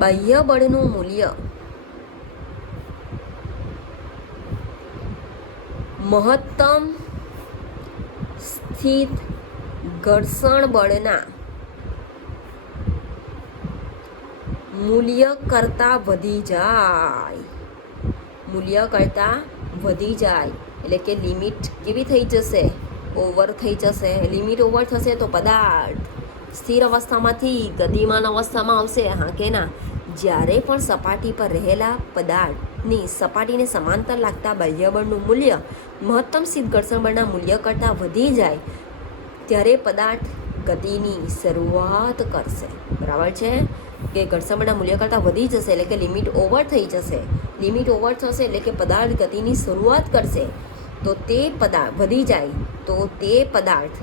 બાહ્ય બળનું મૂલ્ય મહત્તમ સ્થિત ઘર્ષણ બળના મૂલ્ય કરતાં વધી જાય એટલે કે લિમિટ કેવી થઈ જશે? ઓવર થઈ જશે. લિમિટ ઓવર થશે તો પદાર્થ સ્થિર અવસ્થામાંથી ગતિમાન અવસ્થામાં આવશે. હા કે ના? જ્યારે પણ સપાટી પર રહેલા પદાર્થની સપાટીને સમાંતર લાગતા બાહ્ય બળનું મૂલ્ય મહત્તમ સ્થિત ઘર્ષણ બળના મૂલ્ય કરતાં વધી જાય ત્યારે પદાર્થ ગતિની શરૂઆત કરશે. બરાબર છે? કે ઘર્ષણ બળના મૂલ્ય કરતાં વધી જશે એટલે કે લિમિટ ઓવર થઈ જશે. લિમિટ ઓવર થશે એટલે કે પદાર્થ ગતિની શરૂઆત કરશે. તો તે પદાર્થ વધી જાય તો તે પદાર્થ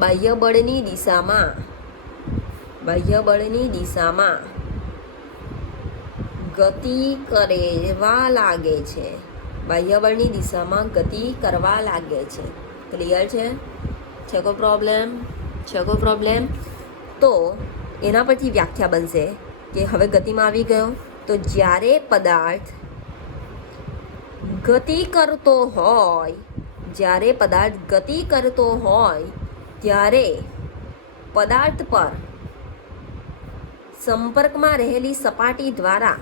બાહ્ય બળની દિશામાં ગતિ કરવા લાગે છે. બાહ્ય બળની દિશામાં ગતિ કરવા લાગે છે. ક્લિયર છે? છે કોઈ પ્રોબ્લેમ? તો એના પરથી વ્યાખ્યા બનશે કે હવે ગતિમાં આવી ગયો તો જ્યારે પદાર્થ ગતિ કરતો હોય ત્યારે પદાર્થ પર સંપર્કમાં રહેલી સપાટી દ્વારા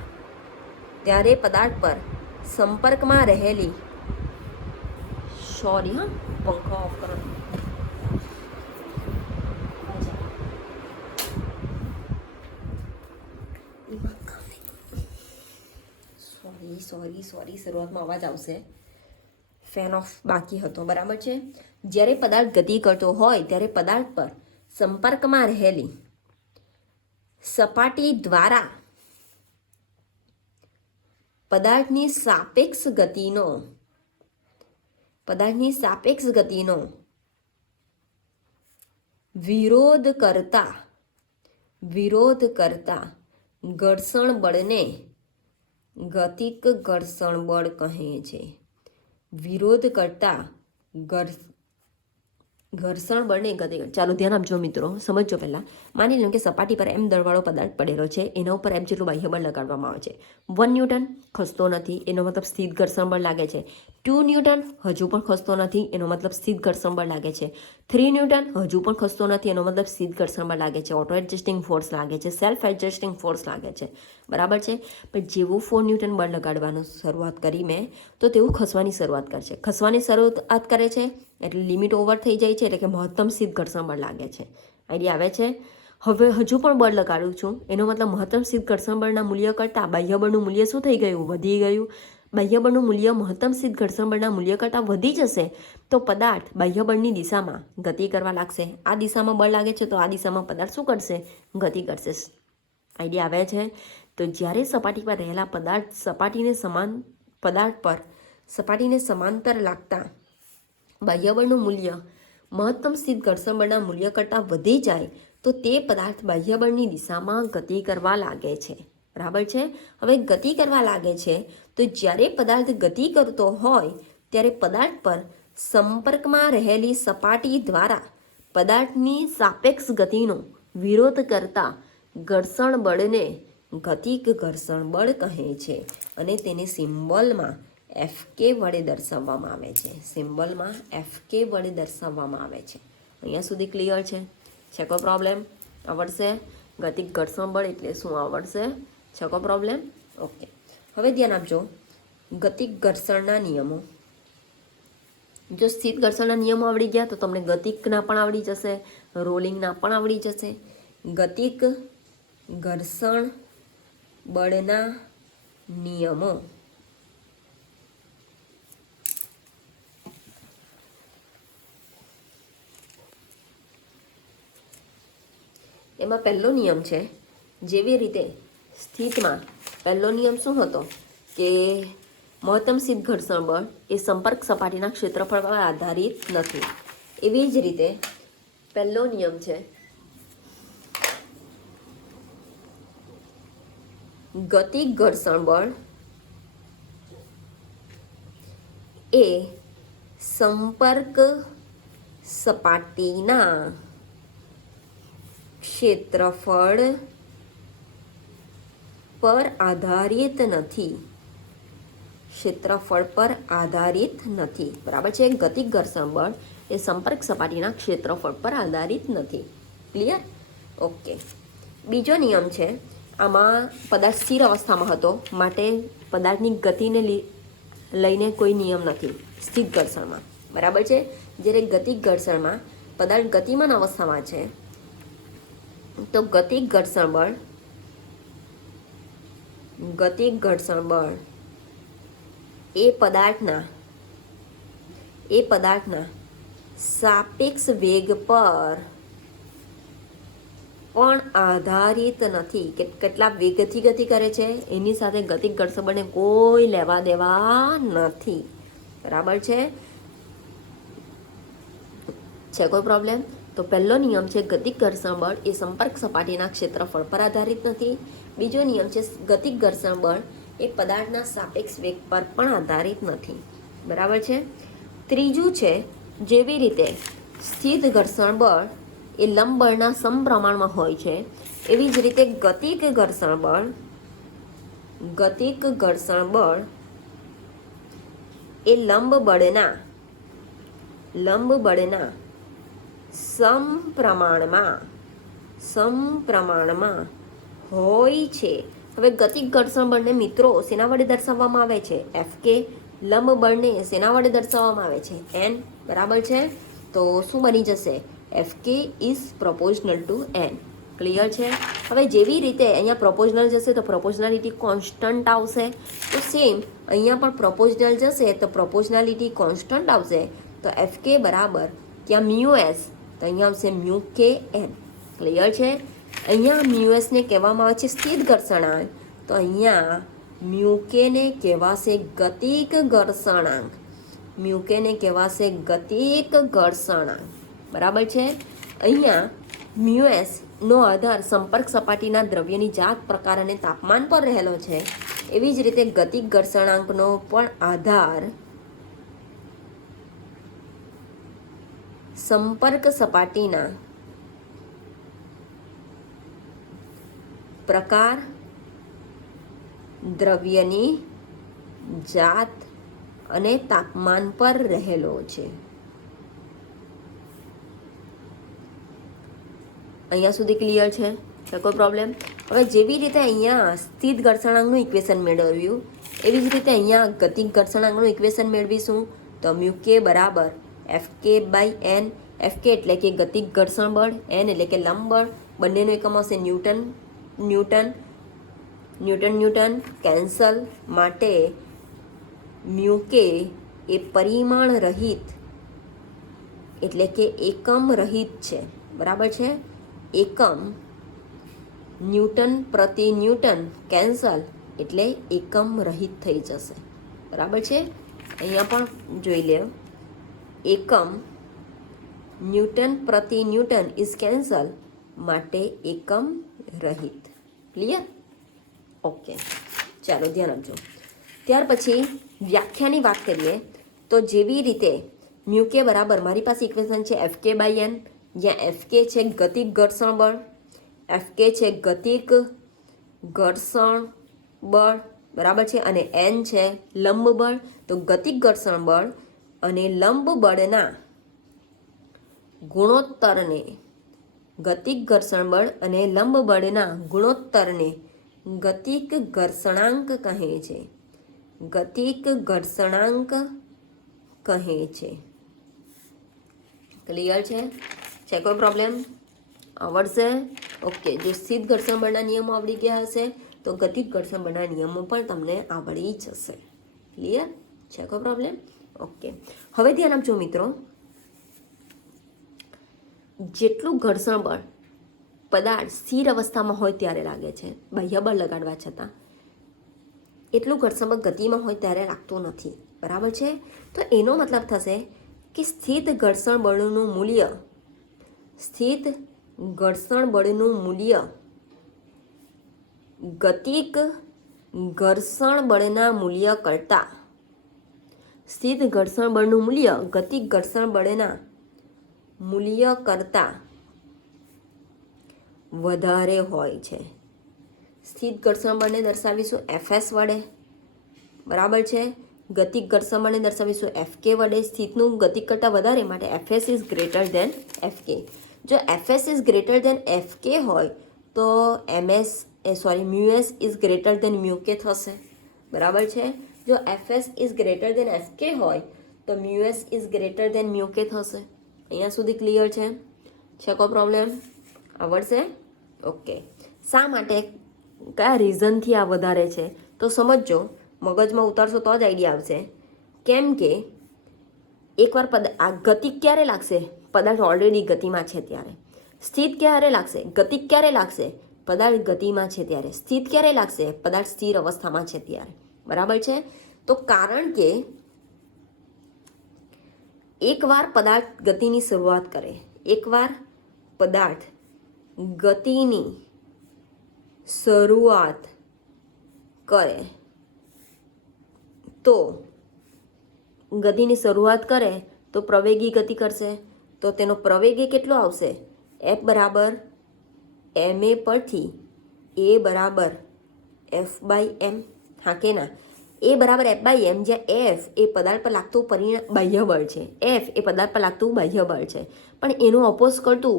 પંખો ઓફ કરો. સોરી શરૂઆતમાં અવાજ આવશે. ફેન ઓફ બાકી હતો. બરાબર છે? જ્યારે પદાર્થ ગતિ કરતો હોય ત્યારે પદાર્થ પર સંપર્કમાં રહેલી સપાટી દ્વારા પદાર્થની સાપેક્ષ ગતિનો વિરોધ કરતા ઘર્ષણ બળને ગતિક ઘર્ષણ બળ કહે છે. વિરોધ કરતા ઘર્ષણ બળને ગતિ. ચાલો ધ્યાન આપજો મિત્રો, સમજજો પહેલાં. માની લો કે સપાટી પર એમ દળવાળો પદાર્થ પડેલો છે, એના ઉપર એમ જેટલું બાહ્ય બળ લગાડવામાં આવે છે. 1 ન્યૂટન ખસતો નથી, એનો મતલબ સ્થિત ઘર્ષણ બળ લાગે છે. 2 ન્યૂટન હજુ પણ ખસતો નથી, એનો મતલબ સ્થિત ઘર્ષણ બળ લાગે છે. 3 ન્યૂટન હજુ પણ ખસતો નથી, એનો મતલબ સ્થિત ઘર્ષણ બળ લાગે છે. ઓટો એડજસ્ટિંગ ફોર્સ લાગે છે, સેલ્ફ એડજસ્ટિંગ ફોર્સ લાગે છે. બરાબર છે. પણ જેવું 4 ન્યૂટન બળ લગાડવાનું શરૂઆત કરી મેં, તો તેવું ખસવાની શરૂઆત કરશે. ખસવાની શરૂઆત કરે છે એટલે લિમિટ ઓવર થઈ જાય છે, એટલે કે મહત્તમ સ્થિત ઘર્ષણ બળ લાગે છે. આઈડિયા આવે છે? હવે હજુ પણ બળ લગાડું છું, એનો મતલબ મહત્તમ સ્થિત ઘર્ષણ બળના મૂલ્ય કરતાં બાહ્ય બળનું મૂલ્ય શું થઈ ગયું? વધી ગયું. બાહ્ય બળનું મૂલ્ય મહત્તમ સ્થિત ઘર્ષણ બળના મૂલ્ય કરતાં વધી જશે તો પદાર્થ બાહ્ય બળની દિશામાં ગતિ કરવા લાગશે. આ દિશામાં બળ લાગે છે તો આ દિશામાં પદાર્થ શું કરશે? ગતિ કરશે. આઈડિયા આવે છે? તો જ્યારે સપાટી પર રહેલા પદાર્થ સપાટીને સમાંતર લાગતા બાહ્ય બળનું મૂલ્ય મહત્તમ સ્થિત ઘર્ષણ બળના મૂલ્ય કરતાં વધી જાય તો તે પદાર્થ બાહ્ય બળની દિશામાં ગતિ કરવા લાગે છે. બરાબર છે. હવે ગતિ કરવા લાગે છે તો જ્યારે પદાર્થ ગતિ કરતો હોય ત્યારે પદાર્થ પર સંપર્કમાં રહેલી સપાટી દ્વારા પદાર્થની સાપેક્ષ ગતિનો વિરોધ કરતા ઘર્ષણ બળને ગતિક ઘર્ષણ બળ કહે છે અને તેને સિમ્બોલમાં FK વડે દર્શાવવામાં આવે છે. સિમ્બોલમાં FK વડે દર્શાવવામાં આવે છે. અહીંયા સુધી ક્લિયર છે? છે કોઈ પ્રોબ્લેમ? આવડશે? ગતિક ઘર્ષણ બળ એટલે શું આવડશે? છે કોઈ પ્રોબ્લેમ? ઓકે. હવે ધ્યાન આપજો, ગતિક ઘર્ષણના નિયમો. જો સ્થિત ઘર્ષણના નિયમો આવડી ગયા તો તમને ગતિકના પણ આવડી જશે, રોલિંગના પણ આવડી જશે. ગતિક ઘર્ષણ બળના નિયમો. એમાં પહેલો નિયમ છે, જેવી રીતે સ્થિતમાં પહેલો નિયમ શું હતો કે મહત્તમ સ્થિત ઘર્ષણ બળ એ સંપર્ક સપાટીના ક્ષેત્રફળ પર આધારિત નથી. એવી જ રીતે પહેલો નિયમ છે ગતિક ઘર્ષણ બળ એ સંપર્ક સપાટીના ક્ષેત્રફળ પર આધારિત નથી. ક્ષેત્રફળ પર આધારિત નથી. બરાબર છે. ગતિક ઘર્ષણ બળ એ સંપર્ક સપાટીના ક્ષેત્રફળ પર આધારિત નથી. ક્લિયર? ઓકે. બીજો નિયમ છે, આમાં પદાર્થ સ્થિર અવસ્થામાં હતો માટે પદાર્થની ગતિને લઈને કોઈ નિયમ નથી સ્થિત ઘર્ષણમાં. બરાબર છે. જ્યારે ગતિક ઘર્ષણમાં પદાર્થ ગતિમાન અવસ્થામાં છે તો ગતિક ઘર્ષણ બળ એ પદાર્થના સાપેક્ષ વેગ પર પણ આધારિત નથી. કેટલા વેગથી ગતિ કરે છે એની સાથે ગતિક ઘર્ષણ બળને કોઈ લેવા દેવા નથી. બરાબર છે? છે કોઈ પ્રોબ્લેમ? તો પહેલો નિયમ છે ગતિક ઘર્ષણ બળ એ સંપર્ક સપાટીના ક્ષેત્રફળ પર આધારિત નથી. બીજો નિયમ છે ગતિક ઘર્ષણ બળ એ પદાર્થના સાપેક્ષ વેગ પર પણ આધારિત નથી. બરાબર છે? ત્રીજું છે, જેવી રીતે સ્થિત ઘર્ષણ બળ એ લંબ બળના સમપ્રમાણમાં હોય છે એવી જ રીતે ગતિક ઘર્ષણ બળ એ લંબ બળના સમપ્રમાણમાં હોય છે. હવે ગતિક ઘર્ષણ બળને મિત્રો શેના વડે દર્શાવવામાં આવે છે? FK. લંબ બળને શેના વડે દર્શાવવામાં આવે છે? N. બરાબર છે. તો શું બની જશે? FK is proportional two N. Clear છે? હવે જેવી રીતે અહીંયા પ્રોપોર્શનલ જશે તો પ્રોપોર્શનાલિટી કોન્સ્ટન્ટ આવશે, તો સેમ અહીંયા પણ પ્રોપોર્શનલ જશે તો પ્રોપોર્શનાલિટી કોન્સ્ટન્ટ આવશે. તો FK બરાબર ત્યાં μs, તો અહીંયા આવશે μKN. ક્લિયર છે? અહીંયા μsને કહેવામાં આવે છે સ્થિત ઘર્ષણાંક, તો અહીંયા μKને કહેવાશે ગતિક ઘર્ષણાંક. બરાબર છે? અહીંયા μs નો આધાર સંપર્ક સપાટીના દ્રવ્યની જાત, પ્રકાર અને તાપમાન પર રહેલો છે એવી જ રીતે ગતિક ઘર્ષણાંકનો પણ આધાર સંપર્ક સપાટીના પ્રકાર, દ્રવ્યની જાત અને તાપમાન પર રહેલો છે. અહીંયા સુધી ક્લિયર છે? કોઈ પ્રોબ્લેમ? હવે જેવી રીતે અહીંયા સ્થિત ઘર્ષણાંકનું ઇક્વેશન મેળવ્યું એવી જ રીતે અહીંયા ગતિક ઘર્ષણાંકનું ઇક્વેશન મેળવીશું. તો મ્યુ કે બરાબર Fk/n. Fk એટલે કે ગતિક ઘર્ષણ બળ, n એટલે કે લંબ બળ. બંનેનો એકમ આવશે ન્યૂટન. ન્યૂટન કેન્સલ માટે મ્યુ કે એ પરિમાણ રહિત એટલે કે એકમ રહિત છે. બરાબર છે? એકમ ન્યૂટન પ્રતિ ન્યૂટન કેન્સલ એટલે એકમ રહિત થઈ જશે. બરાબર છે? અહીંયા પણ જોઈ લે, એકમ ન્યૂટન પ્રતિ ન્યૂટન ઇઝ કેન્સલ માટે એકમ રહિત. ક્લિયર? ઓકે, ચાલો ધ્યાન આપજો. ત્યાર પછી વ્યાખ્યાની વાત કરીએ તો જેવી રીતે મ્યુ કે બરાબર મારી પાસે ઇક્વેશન છે Fk/n, જ્યાં Fk છે ગતિક ઘર્ષણ બળ, Fk છે ગતિક ઘર્ષણ બળ. બરાબર છે? અને n છે લંબ બળ. તો ગતિક ઘર્ષણ બળ અને લંબ બળના ગુણોત્તરને ગતિક ઘર્ષણ બળ અને લંબ બળના ગુણોત્તરને ગતિક ઘર્ષણાંક કહે છે. ગતિક ઘર્ષણાંક કહે છે. ક્લિયર છે? કોઈ પ્રોબ્લેમ? આવડશે? ઓકે. જો સ્થિત ઘર્ષણ બળના નિયમો આવડી ગયા હશે તો ગતિક ઘર્ષણ બળના નિયમો પણ તમને આવડી જશે. ક્લિયર છે? કોઈ પ્રોબ્લેમ? ઓકે. હવે ધ્યાન આપજો મિત્રો, જેટલું ઘર્ષણ બળ પદાર્થ સ્થિર અવસ્થામાં હોય ત્યારે લાગે છે બાહ્ય બળ લગાડવા છતાં, એટલું ઘર્ષણ બળ ગતિમાં હોય ત્યારે લાગતું નથી. બરાબર છે? તો એનો મતલબ થશે કે સ્થિત ઘર્ષણ બળનું મૂલ્ય ગતિક ઘર્ષણ બળના મૂલ્ય કરતાં સ્થિત ઘર્ષણ બળનું મૂલ્ય ગતિક ઘર્ષણ બળના મૂલ્ય કરતાં વધારે હોય છે. સ્થિત ઘર્ષણ બળને દર્શાવીશું Fs વડે. બરાબર છે? ગતિક ઘર્ષણ બળને દર્શાવીશું Fk વડે. સ્થિતનું ગતિક કરતાં વધારે માટે Fs is greater then Fk. જો Fs is greater then Fk હોય તો મ્યુએસ ઇઝ ગ્રેટર દેન મ્યુકે થશે. બરાબર છે? જો Fs is greater then Fk હોય તો મ્યુએસ ઇઝ ગ્રેટર દેન મ્યુકે થશે. અહીંયા સુધી ક્લિયર છે? કોઈ પ્રોબ્લેમ? આવડશે? ઓકે. શા માટે, કયા રીઝનથી આ વધારે છે તો સમજો, મગજમાં ઉતારશો તો જ આઈડિયા આવશે. કેમ કે એકવાર આ ગતિ ક્યારે લાગશે? પદાર્થ ઓલરેડી ગતિમાં છે ત્યારે. સ્થિત ક્યારે લાગશે? ગતિક ક્યારે લાગશે? પદાર્થ ગતિમાં છે ત્યારે. સ્થિત ક્યારે લાગશે? પદાર્થ સ્થિર અવસ્થામાં છે ત્યારે. બરાબર છે? તો કારણ કે એકવાર પદાર્થ ગતિની શરૂઆત કરે, એકવાર પદાર્થ ગતિની શરૂઆત કરે તો પ્રવેગી ગતિ કરશે. તો તેનો પ્રવેગ કેટલો આવશે? F બરાબર ma પરથી a બરાબર F/m. હા કે ના? a બરાબર F/m, જ્યાં F એ પદાર્થ પર લાગતું બાહ્ય બળ છે. F એ પદાર્થ પર લાગતું બાહ્ય બળ છે. પણ એનું ઓપોઝ કરતું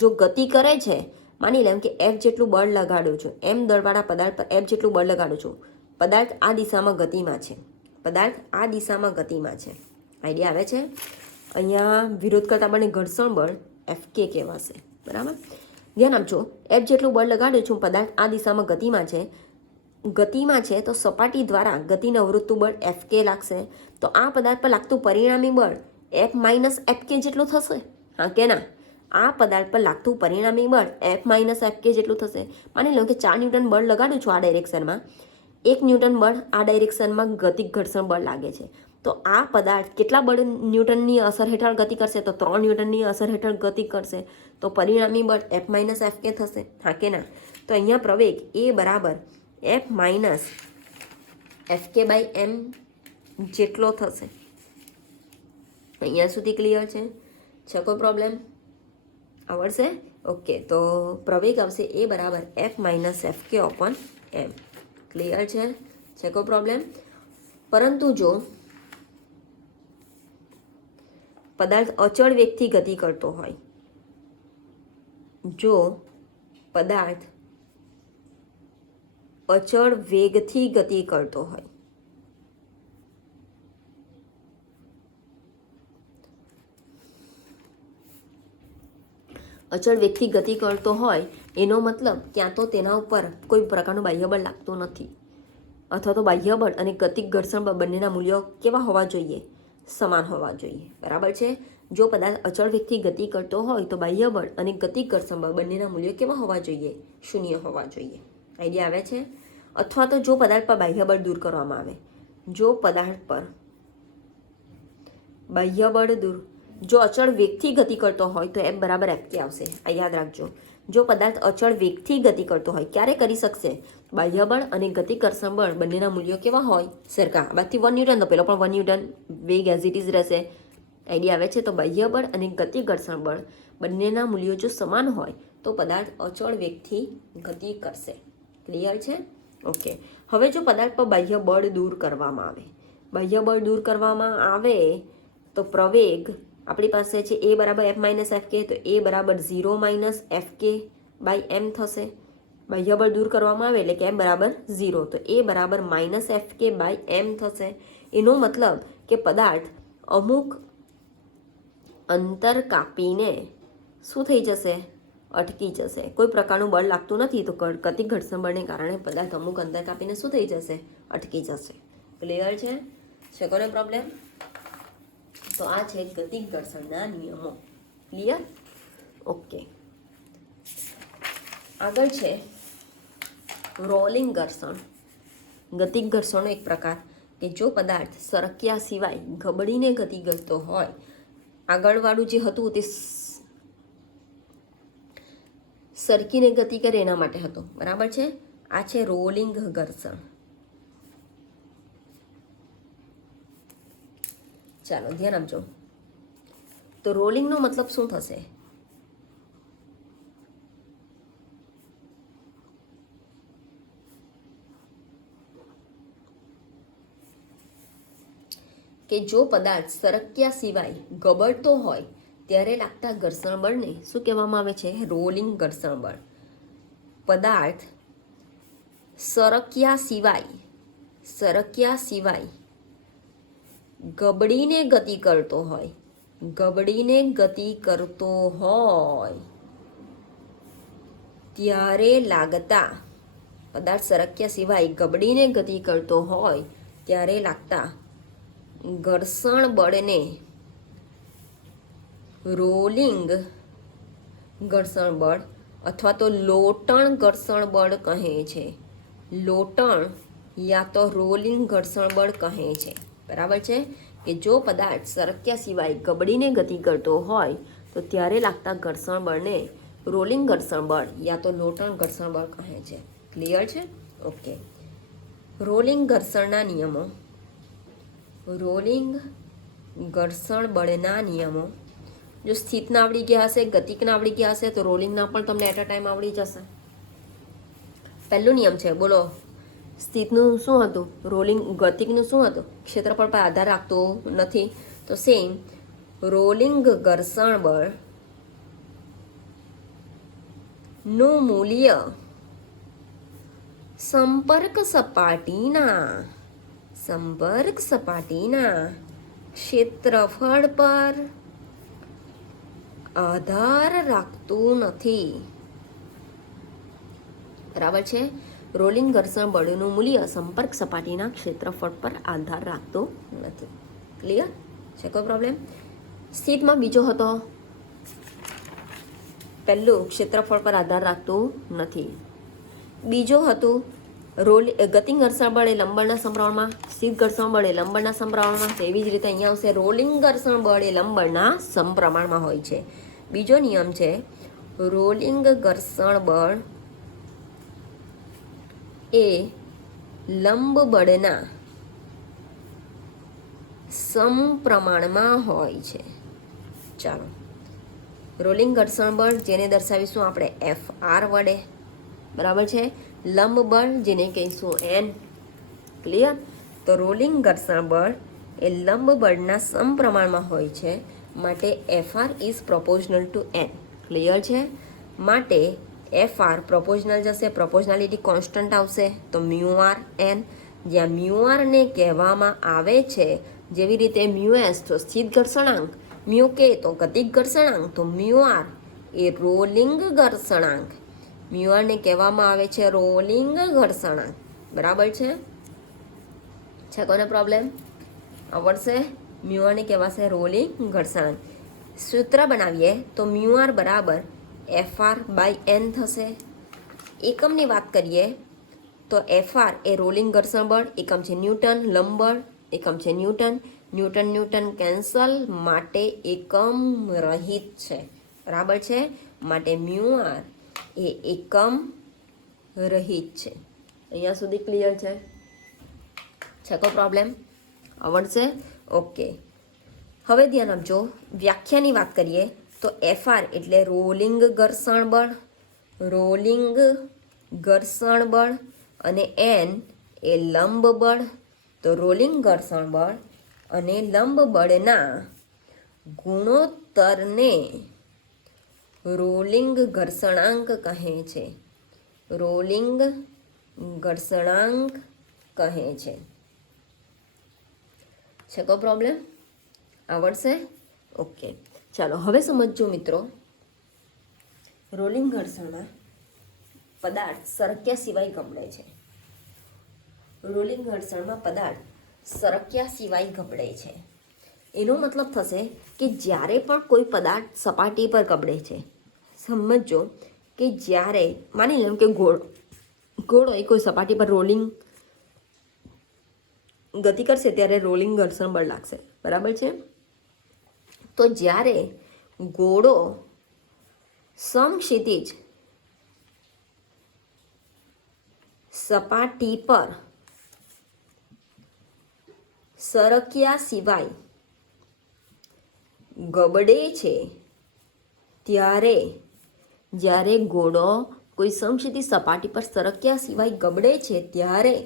જો ગતિ કરે છે, માની લેમ કે F જેટલું બળ લગાડું છું, m દળવાળા પદાર્થ પર F જેટલું બળ લગાડું છું, પદાર્થ આ દિશામાં ગતિમાં છે. આઈડિયા આવે છે? અહીંયા વિરોધ કરતા બળને ઘર્ષણ બળ Fk કહેવાશે. બરાબર? ધ્યાન આપજો, F જેટલું બળ લગાડું છું, પદાર્થ આ દિશામાં ગતિમાં છે તો સપાટી દ્વારા ગતિને અવરોધતું બળ Fk લાગશે. તો આ પદાર્થ પર લાગતું પરિણામી બળ F-Fk જેટલું થશે. હા કે ના? આ પદાર્થ પર લાગતું પરિણામી બળ F-Fk જેટલું થશે. માની લો કે 4 ન્યૂટન બળ લગાડું છું આ ડાયરેક્શનમાં, 1 ન્યૂટન બળ આ ડાયરેક્શનમાં ગતિક ઘર્ષણ બળ લાગે છે. તો આ પદાર્થ કેટલા બળ ન્યૂટનની અસર હેઠળ ગતિ કરશે? તો 3 ન્યૂટનની અસર હેઠળ ગતિ કરશે. તો પરિણામી બળ F-Fk થશે. હા કે ના? તો અહીંયા પ્રવેગ A બરાબર F-Fk FK બાય એમ જેટલો થશે. અહીંયા સુધી ક્લિયર છે કોઈ પ્રોબ્લેમ આવડશે? ઓકે, તો પ્રવેગ આવશે એ બરાબર F માઇનસ FK ઓપન એમ. ક્લિયર છે કોઈ પ્રોબ્લેમ? પરંતુ જો પદાર્થ અચળ વેગથી ગતિ કરતો હોય, જો પદાર્થ અચળ વેગથી ગતિ કરતો હોય, અચળ વેગથી ગતિ કરતો હોય એનો મતલબ ક્યાં તો તેના ઉપર કોઈ પ્રકારનું બાહ્યબળ લાગતું નથી, અથવા તો બાહ્યબળ અને ગતિક ઘર્ષણ બળ બંનેના મૂલ્યો કેવા હોવા જોઈએ? સમાન હોવા જોઈએ. બરાબર છે? જો પદાર્થ અચળ વેગથી ગતિ કરતો હોય તો બાહ્યબળ અને ગતિક ઘર્ષણ બળ બંનેના મૂલ્યો કેવા હોવા જોઈએ? શૂન્ય હોવા જોઈએ. આઈડિયા આવે છે? અથવા તો જો પદાર્થ પર બાહ્યબળ દૂર કરવામાં આવે, જો પદાર્થ પર બાહ્યબળ દૂર, જો અચળ વેગથી ગતિ કરતો હોય તો F બરાબર FK આવશે. આ યાદ રાખજો. જો પદાર્થ અચળ વેગથી ગતિ કરતો હોય ક્યારે કરી શકશે? બાહ્યબળ અને ગતિ ઘર્ષણ બળ બંનેના મૂલ્યો કેવા હોય? સરખા. બાદથી 1 ન્યૂટન, તો પેલો પણ 1 ન્યૂટન વેગ એઝ ઇટ ઇઝ રહેશે. આઈડિયા આવે છે? તો બાહ્યબળ અને ગતિ ઘર્ષણ બળ બંનેના મૂલ્યો જો સમાન હોય તો પદાર્થ અચળ વેગથી ગતિ કરશે. ક્લિયર છે? ઓકે. હવે જો પદાર્થ પર બાહ્ય બળ દૂર કરવામાં આવે, બાહ્ય બળ દૂર કરવામાં આવે તો પ્રવેગ આપણી પાસે છે એ બરાબર F માઇનસ FK, તો એ બરાબર 0 માઇનસ FK બાય એમ થશે. બાહ્યબળ દૂર કરવામાં આવે એટલે કે M બરાબર 0, તો એ બરાબર માઇનસ FK બાય એમ થશે. એનો મતલબ કે પદાર્થ અમુક અંતર કાપીને શું થઈ જશે? અટકી જશે. કોઈ પ્રકારનું બળ લાગતું નથી, તો ગતિક ઘર્ષણ બળને કારણે પદાર્થ અમુક અંતર કાપીને શું થઈ જશે? અટકી જશે. ક્લિયર છે કોને પ્રોબ્લેમ? તો આ છે ગતિક ઘર્ષણના નિયમો. ક્લિયર? ઓકે. આગળ છે રોલિંગ ઘર્ષણ. ગતિક ઘર્ષણનો એક પ્રકાર કે જો પદાર્થ સરક્યા સિવાય ગબડીને ગતિ કરતો હોય, આગળવાળું જે હતું તે સરકીને ગતિ કરે એના માટે હતું. બરાબર છે? આ છે રોલિંગ ઘર્ષણ. ચાલો ધ્યાન આપજો. તો રોલિંગનો મતલબ શું થશે? કે જો પદાર્થ સરક્યા સિવાય ગબડતો હોય ત્યારે લાગતા ઘર્ષણ બળને શું કહેવામાં આવે છે? રોલિંગ ઘર્ષણ બળ. પદાર્થ સરક્યા સિવાય ગબડીને ગતિ કરતો હોય, ત્યારે લાગતા, પદાર્થ સરક્યા સિવાય ગબડીને ગતિ કરતો હોય ત્યારે લાગતા ઘર્ષણ બળને રોલિંગ ઘર્ષણ બળ અથવા તો લોટણ ઘર્ષણ બળ કહે છે. લોટણ યા તો રોલિંગ ઘર્ષણ બળ કહે છે. બરાબર છે? કે જો પદાર્થ સરક્યા સિવાય ગબડીને ગતિ કરતો હોય તો ત્યારે લાગતા ઘર્ષણ બળને રોલિંગ ઘર્ષણ બળ યા તો લોટણ ઘર્ષણ બળ કહે છે. ક્લિયર છે? ઓકે. રોલિંગ ઘર્ષણના નિયમો. રોલિંગ ઘર્ષણ બળના નિયમો જો સ્થિતના આવડી ગયા હશે, ગતિકના આવડી ગયા હશે તો રોલિંગના પણ તમને એટ અ ટાઈમ આવડી જશે. પહેલો નિયમ છે, બોલો. સ્થિતનું શું હતું? રોલિંગ. ગતિકનું શું હતું? ક્ષેત્રફળ પર આધાર રાખતો નથી. તો સેમ રોલિંગ ઘર્ષણ બળ નું મૂલ્ય સંપર્ક સપાટીના ક્ષેત્રફળ પર આધાર રાખતું નથી. બરાબર છે? રોલિંગ ઘર્ષણ બળનું મૂલ્ય સંપર્ક સપાટીના ક્ષેત્રફળ પર આધાર રાખતું નથી. ક્લિયર છે? કોઈ પ્રોબ્લેમ? સ્થિતમાં બીજો હતો, પહેલું ક્ષેત્રફળ પર આધાર રાખતું નથી. બીજો હતું ગતિક ઘર્ષણ બળ એ લંબનના સમપ્રમાણમાં, સ્થિત ઘર્ષણ બળ એ લંબનના સમપ્રમાણમાં. તેવી જ રીતે અહીંયા આવશે રોલિંગ ઘર્ષણ બળ એ લંબનના સમપ્રમાણમાં હોય છે. બીજો નિયમ છે રોલિંગ ઘર્ષણ બળ એ લંબ બળના સમપ્રમાણમાં હોય છે. ચાલો, રોલિંગ ઘર્ષણ બળ જેને દર્શાવીશું આપણે FR વડે, બરાબર છે. લંબ બળ જેને કહીશું N. ક્લિયર? તો રોલિંગ ઘર્ષણ બળ એ લંબ બળના સમપ્રમાણમાં હોય છે, માટે FR is proportional two N. Clear છે? માટે FR પ્રોપોર્શનલ જશે, પ્રોપોર્શનાલિટી કોન્સ્ટન્ટ આવશે, તો મ્યુઆર N, જ્યાં મ્યુઆર ને કહેવામાં આવે છે, જેવી રીતે મ્યુએસ તો સ્થિત ઘર્ષણાંક, મ્યુ કે તો ગતિક ઘર્ષણાંક, તો મ્યુઆર એ રોલિંગ ઘર્ષણાંક. મ્યુઆર ને કહેવામાં આવે છે રોલિંગ ઘર્ષણાંક. બરાબર છે? કોને પ્રોબ્લેમ આવડશે? મ્યુઆર ને કહેવાશે રોલિંગ ઘર્ષણાંક. સૂત્ર બનાવીએ તો મ્યુઆર બરાબર FR/N થશે. એકમની વાત કરીએ તો FR એ રોલિંગ ઘર્ષણ બળ, એકમ છે ન્યૂટન, લંબ બળ એકમ છે ન્યૂટન. ન્યૂટન ન્યૂટન કેન્સલ, માટે એકમ રહિત છે. બરાબર છે? માટે મ્યુઆર એ એકમ રહિત છે. અહીંયા સુધી ક્લિયર છે? કોઈ પ્રોબ્લેમ આવડશે? ઓકે. હવે ધ્યાન આપજો, વ્યાખ્યાની વાત કરીએ તો FR એટલે રોલિંગ ઘર્ષણ બળ, રોલિંગ ઘર્ષણ બળ, અને N એ લંબ બળ. તો રોલિંગ ઘર્ષણ બળ અને લંબ બળના ગુણોત્તરને રોલિંગ ઘર્ષણાંક કહે છે. રોલિંગ ઘર્ષણાંક કહે છે. કોઈ પ્રોબ્લેમ આવડશે? ઓકે. ચાલો હવે સમજો મિત્રો, રોલિંગ ઘર્ષણમાં પદાર્થ સરક્યા સિવાય ગબડે છે. રોલિંગ ઘર્ષણમાં પદાર્થ સરક્યા સિવાય ગબડે છે. એનો મતલબ થશે કે જ્યારે પણ કોઈ પદાર્થ સપાટી પર ગબડે છે, સમજો કે જ્યારે માની લો કે ઘોડો એ કોઈ સપાટી પર રોલિંગ ગતિ કરશે ત્યારે રોલિંગ ઘર્ષણ બળ લાગશે. બરાબર છે? તો જ્યારે ઘોડો સમક્ષિતિજ સપાટી પર સરક્યા સિવાય ગબડે છે ત્યારે, જ્યારે ઘોડો કોઈ સમક્ષિતિજ સપાટી પર સરક્યા સિવાય ગબડે છે ત્યારે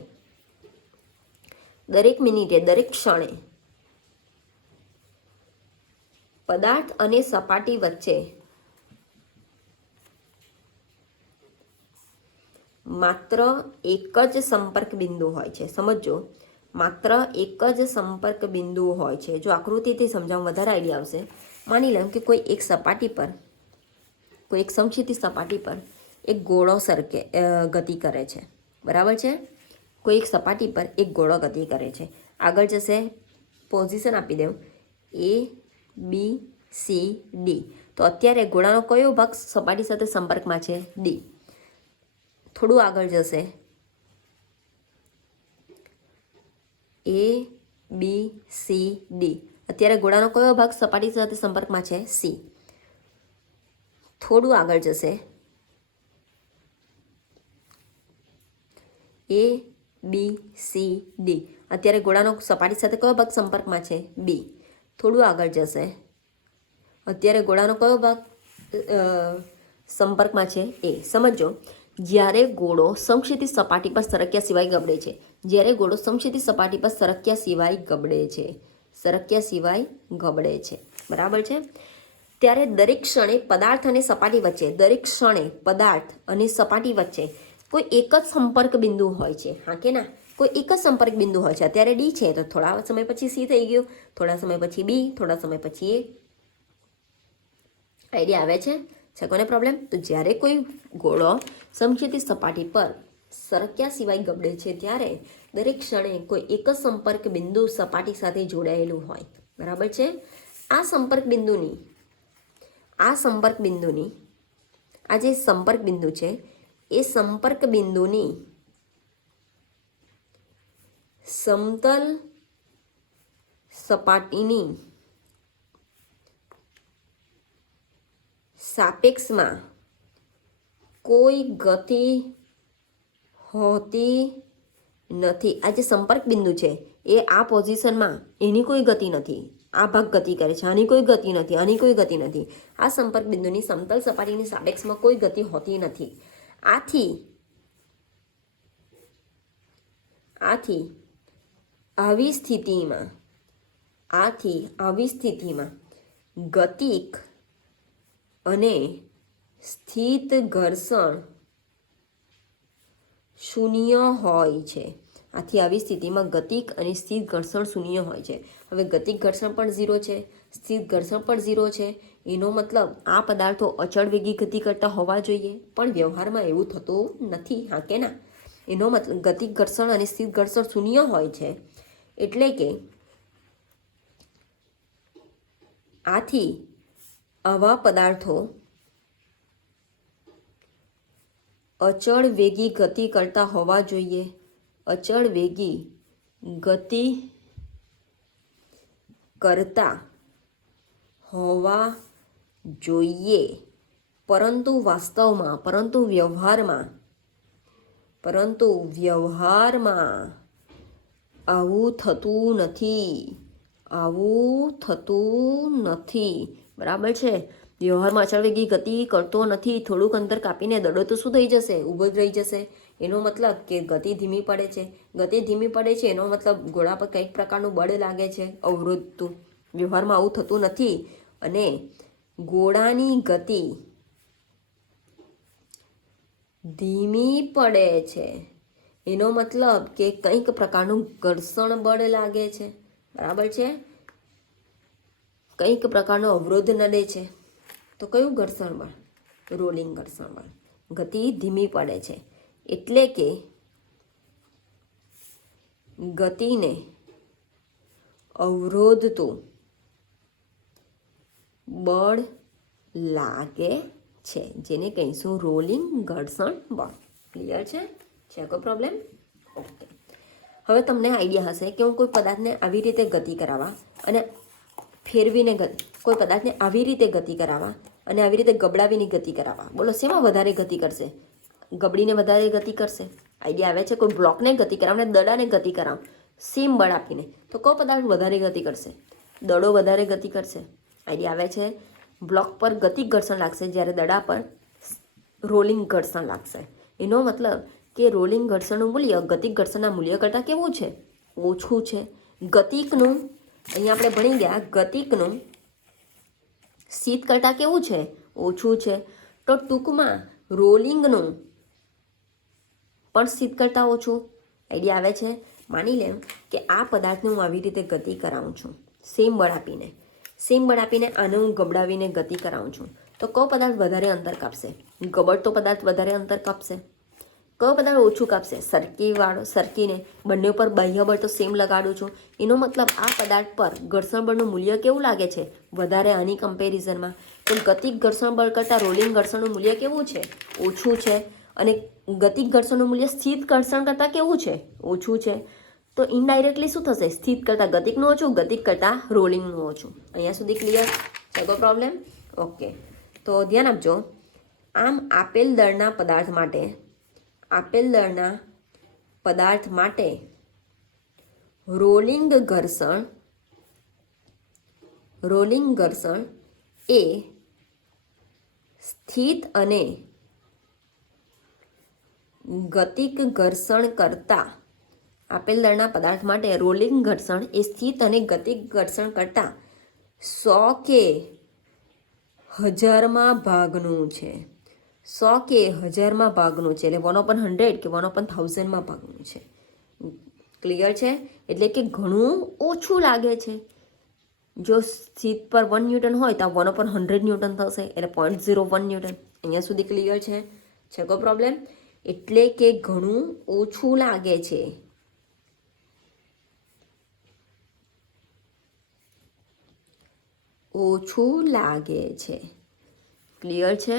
દરેક મિનિટે, દરેક ક્ષણે પદાર્થ અને સપાટી વચ્ચે માત્ર એક જ સંપર્ક બિંદુ હોય છે. સમજો, માત્ર એક જ સંપર્ક બિંદુ હોય છે. જો આકૃતિથી સમજાવવા વધારે આઈડિયા આવશે. માની લો કે કોઈ એક સપાટી પર, કોઈ એક સમક્ષિતિજ સપાટી પર એક ગોળો ગતિ કરે છે. બરાબર છે? કોઈ એક સપાટી પર એક ગોળો ગતિ કરે છે. આગળ જશે, પોઝિશન આપી દઉં ABCD. તો અત્યારે ગોળાનો કયો ભાગ સપાટી સાથે સંપર્કમાં છે? D. થોડું આગળ જશે, ABCD. અત્યારે ગોળાનો કયો ભાગ સપાટી સાથે સંપર્કમાં છે? C. થોડું આગળ જશે, ABCD. અત્યારે ગોળાનો સપાટી સાથે કયો ભાગ સંપર્કમાં છે? B. થોડું આગળ જશે, અત્યારે ગોળાનો કયો ભાગ સંપર્કમાં છે? A. સમજો, જ્યારે ગોળો સમક્ષિતિજ સપાટી પર સરક્યા સિવાય ગબડે છે, જ્યારે ગોળો સમક્ષિતિજ સપાટી પર સરક્યા સિવાય ગબડે છે, સરક્યા સિવાય ગબડે છે. બરાબર છે? ત્યારે દરેક ક્ષણે પદાર્થ અને સપાટી વચ્ચે, દરેક ક્ષણે પદાર્થ અને સપાટી વચ્ચે કોઈ એક જ સંપર્ક બિંદુ હોય છે. હા કે ના? કોઈ એક જ સંપર્ક બિંદુ હોય છે. અત્યારે D છે તો થોડા સમય પછી C થઈ ગયું, થોડા સમય પછી B, થોડા સમય પછી A. આઈડિયા આવે છે? કોને પ્રોબ્લેમ? તો જ્યારે કોઈ ગોળો સમક્ષિતિજ સપાટી પર સરક્યા સિવાય ગબડે છે ત્યારે દરેક ક્ષણે કોઈ એક જ સંપર્ક બિંદુ સપાટી સાથે જોડાયેલું હોય. બરાબર છે? આ સંપર્ક બિંદુની આ જે સંપર્ક બિંદુ છે એ સંપર્ક બિંદુની સમતલ સપાટીની સાપેક્ષમાં કોઈ ગતિ હોતી નથી. આ જે સંપર્ક બિંદુ છે એ આ પોઝિશનમાં એની કોઈ ગતિ નથી, આ ભાગ ગતિ કરે છે, આની કોઈ ગતિ નથી, આની કોઈ ગતિ નથી. આ સંપર્ક બિંદુની સમતલ સપાટીની સાપેક્ષમાં કોઈ ગતિ હોતી નથી. આથી આવી સ્થિતિમાં ગતિક અને સ્થિત ઘર્ષણ શૂન્ય હોય છે. આવી સ્થિતિમાં ગતિક અને સ્થિત ઘર્ષણ શૂન્ય હોય છે. હવે ગતિક ઘર્ષણ પણ 0 છે, સ્થિત ઘર્ષણ પણ 0 છે. એનો મતલબ આ પદાર્થો અચળ વેગી ગતિ કરતા હોવા જોઈએ, પણ વ્યવહારમાં એવું થતું નથી. હા કે ના? એનો મતલબ ગતિક ઘર્ષણ અને સ્થિત ઘર્ષણ શૂન્ય હોય છે, એટલે કે આથી આવા પદાર્થો અચળ વેગી ગતિ કરતા હોવા જોઈએ, અચળ વેગી ગતિ કરતા હોવા જોઈએ, પરંતુ વ્યવહારમાં આવું થતું નથી. બરાબર છે? વ્યવહારમાં અચળ વેગી ગતિ કરતો નથી. થોડુંક અંતર કાપીને દડો તો શું થઈ જશે? ઊભો જ રહી જશે. એનો મતલબ કે ગતિ ધીમી પડે છે. એનો મતલબ ઘોડા પર કંઈક પ્રકારનું બળ લાગે છે, અવરોધતું. વ્યવહારમાં આવું થતું નથી. અને ઘોડાની ગતિ ધીમી પડે છે, એનો મતલબ કે કંઈક પ્રકારનું ઘર્ષણ બળ લાગે છે. બરાબર છે? કંઈક પ્રકારનો અવરોધ નડે છે. તો કયું ઘર્ષણ બળ? રોલિંગ ઘર્ષણ બળ. ગતિ ધીમી પડે છે એટલે કે ગતિને અવરોધતું બળ લાગે છે, જેને કહીશું રોલિંગ ઘર્ષણ બળ. ક્લિયર છે? કોઈ પ્રોબ્લેમ? ઓકે. હવે તમને આઈડિયા હશે કે હું કોઈ પદાર્થને આવી રીતે ગતિ કરાવવા અને ફેરવીને કોઈ પદાર્થને આવી રીતે ગતિ કરાવવા અને આવી રીતે ગબડાવીને ગતિ કરાવવા. બોલો શેમાં વધારે ગતિ કરશે? ગબડીને વધારે ગતિ કરશે. આઈડિયા આવે છે? કોઈ બ્લોકને ગતિ કરાવને દડાને ગતિ કરાવ સેમ બળ આપીને, તો કયો પદાર્થ વધારે ગતિ કરશે? દડો વધારે ગતિ કરશે. આઈડિયા આવે છે? બ્લોક પર ગતિક ઘર્ષણ લાગશે, જ્યારે દડા પર રોલિંગ ઘર્ષણ લાગશે. એનો મતલબ કે રોલિંગ ઘર્ષણનું મૂલ્ય ગતિક ઘર્ષણના મૂલ્ય કરતાં કેવું છે? ઓછું છે. ગતિકનું અહીંયા આપણે ભણી ગયા, ગતિકનું સ્થિત કરતાં કેવું છે? ઓછું છે. તો ટૂંકમાં રોલિંગનું પણ સ્થિત કરતાં ઓછું. આઈડિયા આવે છે? માની લે કે આ પદાર્થને હું આવી રીતે ગતિ કરાવું છું, સેમ બળ આપીને આને હું ગબડાવીને ગતિ કરાવું છું, તો કયો પદાર્થ વધારે અંતર કાપશે? ગબડતો પદાર્થ વધારે અંતર કાપશે. કયો પદાર્થ ઓછું કાપશે? સરકીને બંને ઉપર બાહ્ય બળ તો સેમ લગાડું છું. એનો મતલબ આ પદાર્થ પર ઘર્ષણ બળનું મૂલ્ય કેવું લાગે છે? વધારે. આની કમ્પેરિઝનમાં તો ગતિક ઘર્ષણ બળ કરતાં રોલિંગ ઘર્ષણનું મૂલ્ય કેવું છે? ઓછું છે. અને ગતિક ઘર્ષણનું મૂલ્ય સ્થિત ઘર્ષણ કરતાં કેવું છે? ઓછું છે. તો ઇનડાયરેક્ટલી શું થશે? સ્થિત કરતાં ગતિકનું ઓછું, ગતિક કરતાં રોલિંગનું ઓછું. અહીંયા સુધી ક્લિયર છે? કોઈ પ્રોબ્લેમ? ઓકે. તો ધ્યાન આપજો. આમ આપેલ દળના પદાર્થ માટે રોલિંગ ઘર્ષણ એ સ્થિત અને ગતિક ઘર્ષણ કરતાં આપેલ દળના પદાર્થ માટે રોલિંગ ઘર્ષણ એ સ્થિત અને ગતિક ઘર્ષણ કરતાં 100 કે 1000માં ભાગનું છે. 100 કે 1000માં ભાગનું છે. એટલે 1/100 કે 1/1000માં ભાગનું છે. ક્લિયર છે? એટલે કે ઘણું ઓછું લાગે છે. જો સ્થિત પર 1 ન્યૂટન હોય તો 1/100 ન્યૂટન થશે, એટલે 0.01 ન્યૂટન. અહીંયા સુધી ક્લિયર છે? કોઈ પ્રોબ્લેમ? એટલે કે ઘણું ઓછું લાગે છે. ક્લિયર છે?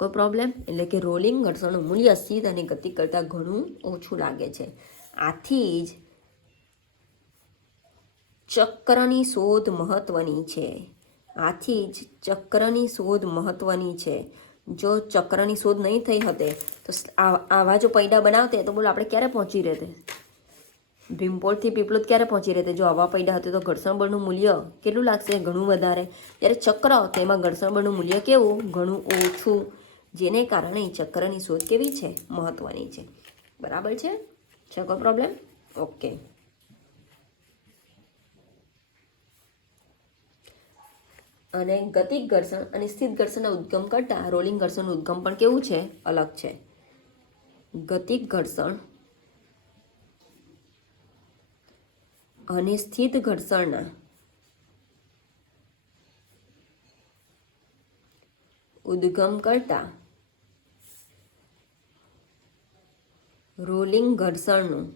કોઈ પ્રોબ્લેમ? એટલે કે રોલિંગ ઘર્ષણનું મૂલ્ય સ્થિત અને ગતિ કરતાં ઘણું ઓછું લાગે છે. આથી જ ચક્રની શોધ મહત્વની છે. જો ચક્રની શોધ નહીં થઈ હોતે તો આવા જો પૈડા બનાવતે તો બોલો આપણે ક્યારે પહોંચી રહેતે? ભીમપોળથી પીપળોદ ક્યારે પહોંચી રહે? જો હવા પડ્યા હતું તો ઘર્ષણ બળનું મૂલ્ય કેટલું લાગશે? ઘણું વધારે. ત્યારે ચક્ર તેમાં ઘર્ષણ બળનું મૂલ્ય કેવું? ઘણું ઓછું. જેને કારણે ચક્રની શોધ કેવી છે? મહત્વની છે. બરાબર છે? છે કોઈ પ્રોબ્લેમ? ઓકે. અને ગતિક ઘર્ષણ અને સ્થિત ઘર્ષણના ઉદ્ગમ કરતાં રોલિંગ ઘર્ષણનું ઉદ્ગમ પણ કેવું છે? અલગ છે. ગતિક ઘર્ષણ અને સ્થિત ઘર્ષણના ઉદ્ગમ કરતાં રોલિંગ ઘર્ષણનું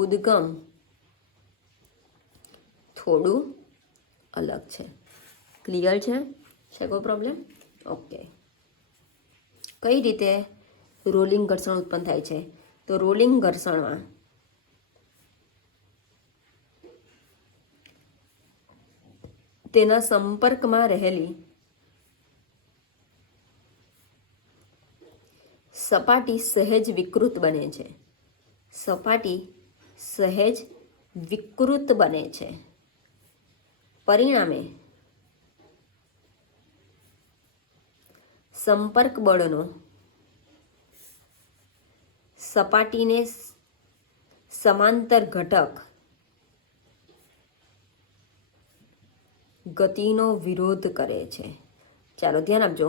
ઉદ્ગમ થોડું અલગ છે. ક્લિયર છે? છે કોઈ પ્રોબ્લેમ? ઓકે. કઈ રીતે રોલિંગ ઘર્ષણ ઉત્પન્ન થાય છે? તો રોલિંગ ઘર્ષણમાં તેના સંપર્કમાં રહેલી સપાટી સહેજ વિકૃત બને છે. સપાટી સહેજ વિકૃત બને છે. પરિણામે સંપર્ક બળનો સપાટીને સમાંતર ઘટક ગતિનો વિરોધ કરે છે. ચાલો ધ્યાન આપજો.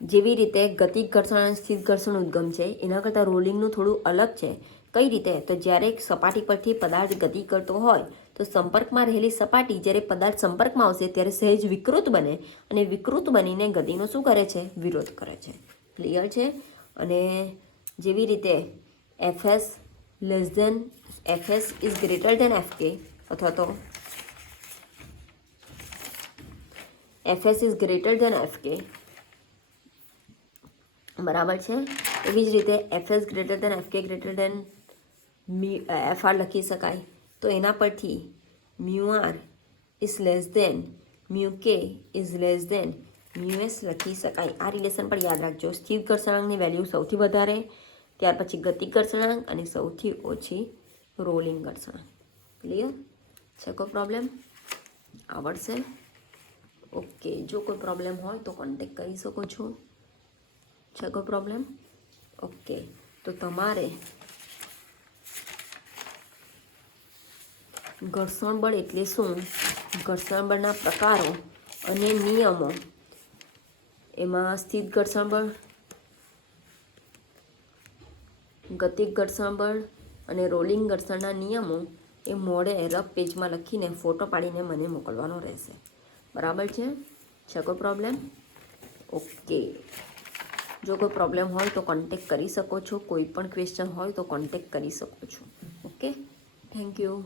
જેવી રીતે ગતિક ઘર્ષણ અને સ્થિત ઘર્ષણ ઉદ્ગમ છે એના કરતાં રોલિંગનું થોડું અલગ છે. કઈ રીતે? તો જ્યારે સપાટી પરથી પદાર્થ ગતિ કરતો હોય તો સંપર્કમાં રહેલી સપાટી જ્યારે પદાર્થ સંપર્કમાં આવશે ત્યારે સહેજ વિકૃત બને અને વિકૃત બનીને ગતિનો શું કરે છે? વિરોધ કરે છે. ક્લિયર છે? અને જેવી રીતે F S is greater than F K અથવા તો FS is greater than F K, બરાબર છે. એવી જ રીતે F S greater than F K greater than F R લખી શકાય. તો એના પરથી mu R is less than mu K is less than mu S લખી શકાય. આ રિલેશન પણ યાદ રાખજો. સ્થિર ઘર્ષણાંકની વેલ્યુ સૌથી વધારે, ત્યાર પછી ગતિક ઘર્ષણાંક અને સૌથી ઓછી રોલિંગ ઘર્ષણાંક. ક્લિયર છે? કોઈ પ્રોબ્લેમ? આવડશે? ઓકે. જો કોઈ પ્રોબ્લેમ હોય તો કોન્ટેક્ટ કરી શકો છો. છે કોઈ પ્રોબ્લેમ? ઓકે. તો તમારે ઘર્ષણ બળ એટલે શું, ઘર્ષણ બળના પ્રકારો અને નિયમો, એમાં સ્થિત ઘર્ષણ બળ, ગતિક ઘર્ષણ બળ અને રોલિંગ ઘર્ષણના નિયમો એ મોડે રફ પેજમાં લખીને ફોટો પાડીને મને મોકલવાનો રહેશે. બરાબર છે? છે કોઈ પ્રોબ્લેમ? ઓકે. જો કોઈ પ્રોબ્લેમ હોય તો કોન્ટેક્ટ કરી શકો છો. કોઈ પણ ક્વેશ્ચન હોય તો કોન્ટેક્ટ કરી શકો છો. ઓકે. Thank you.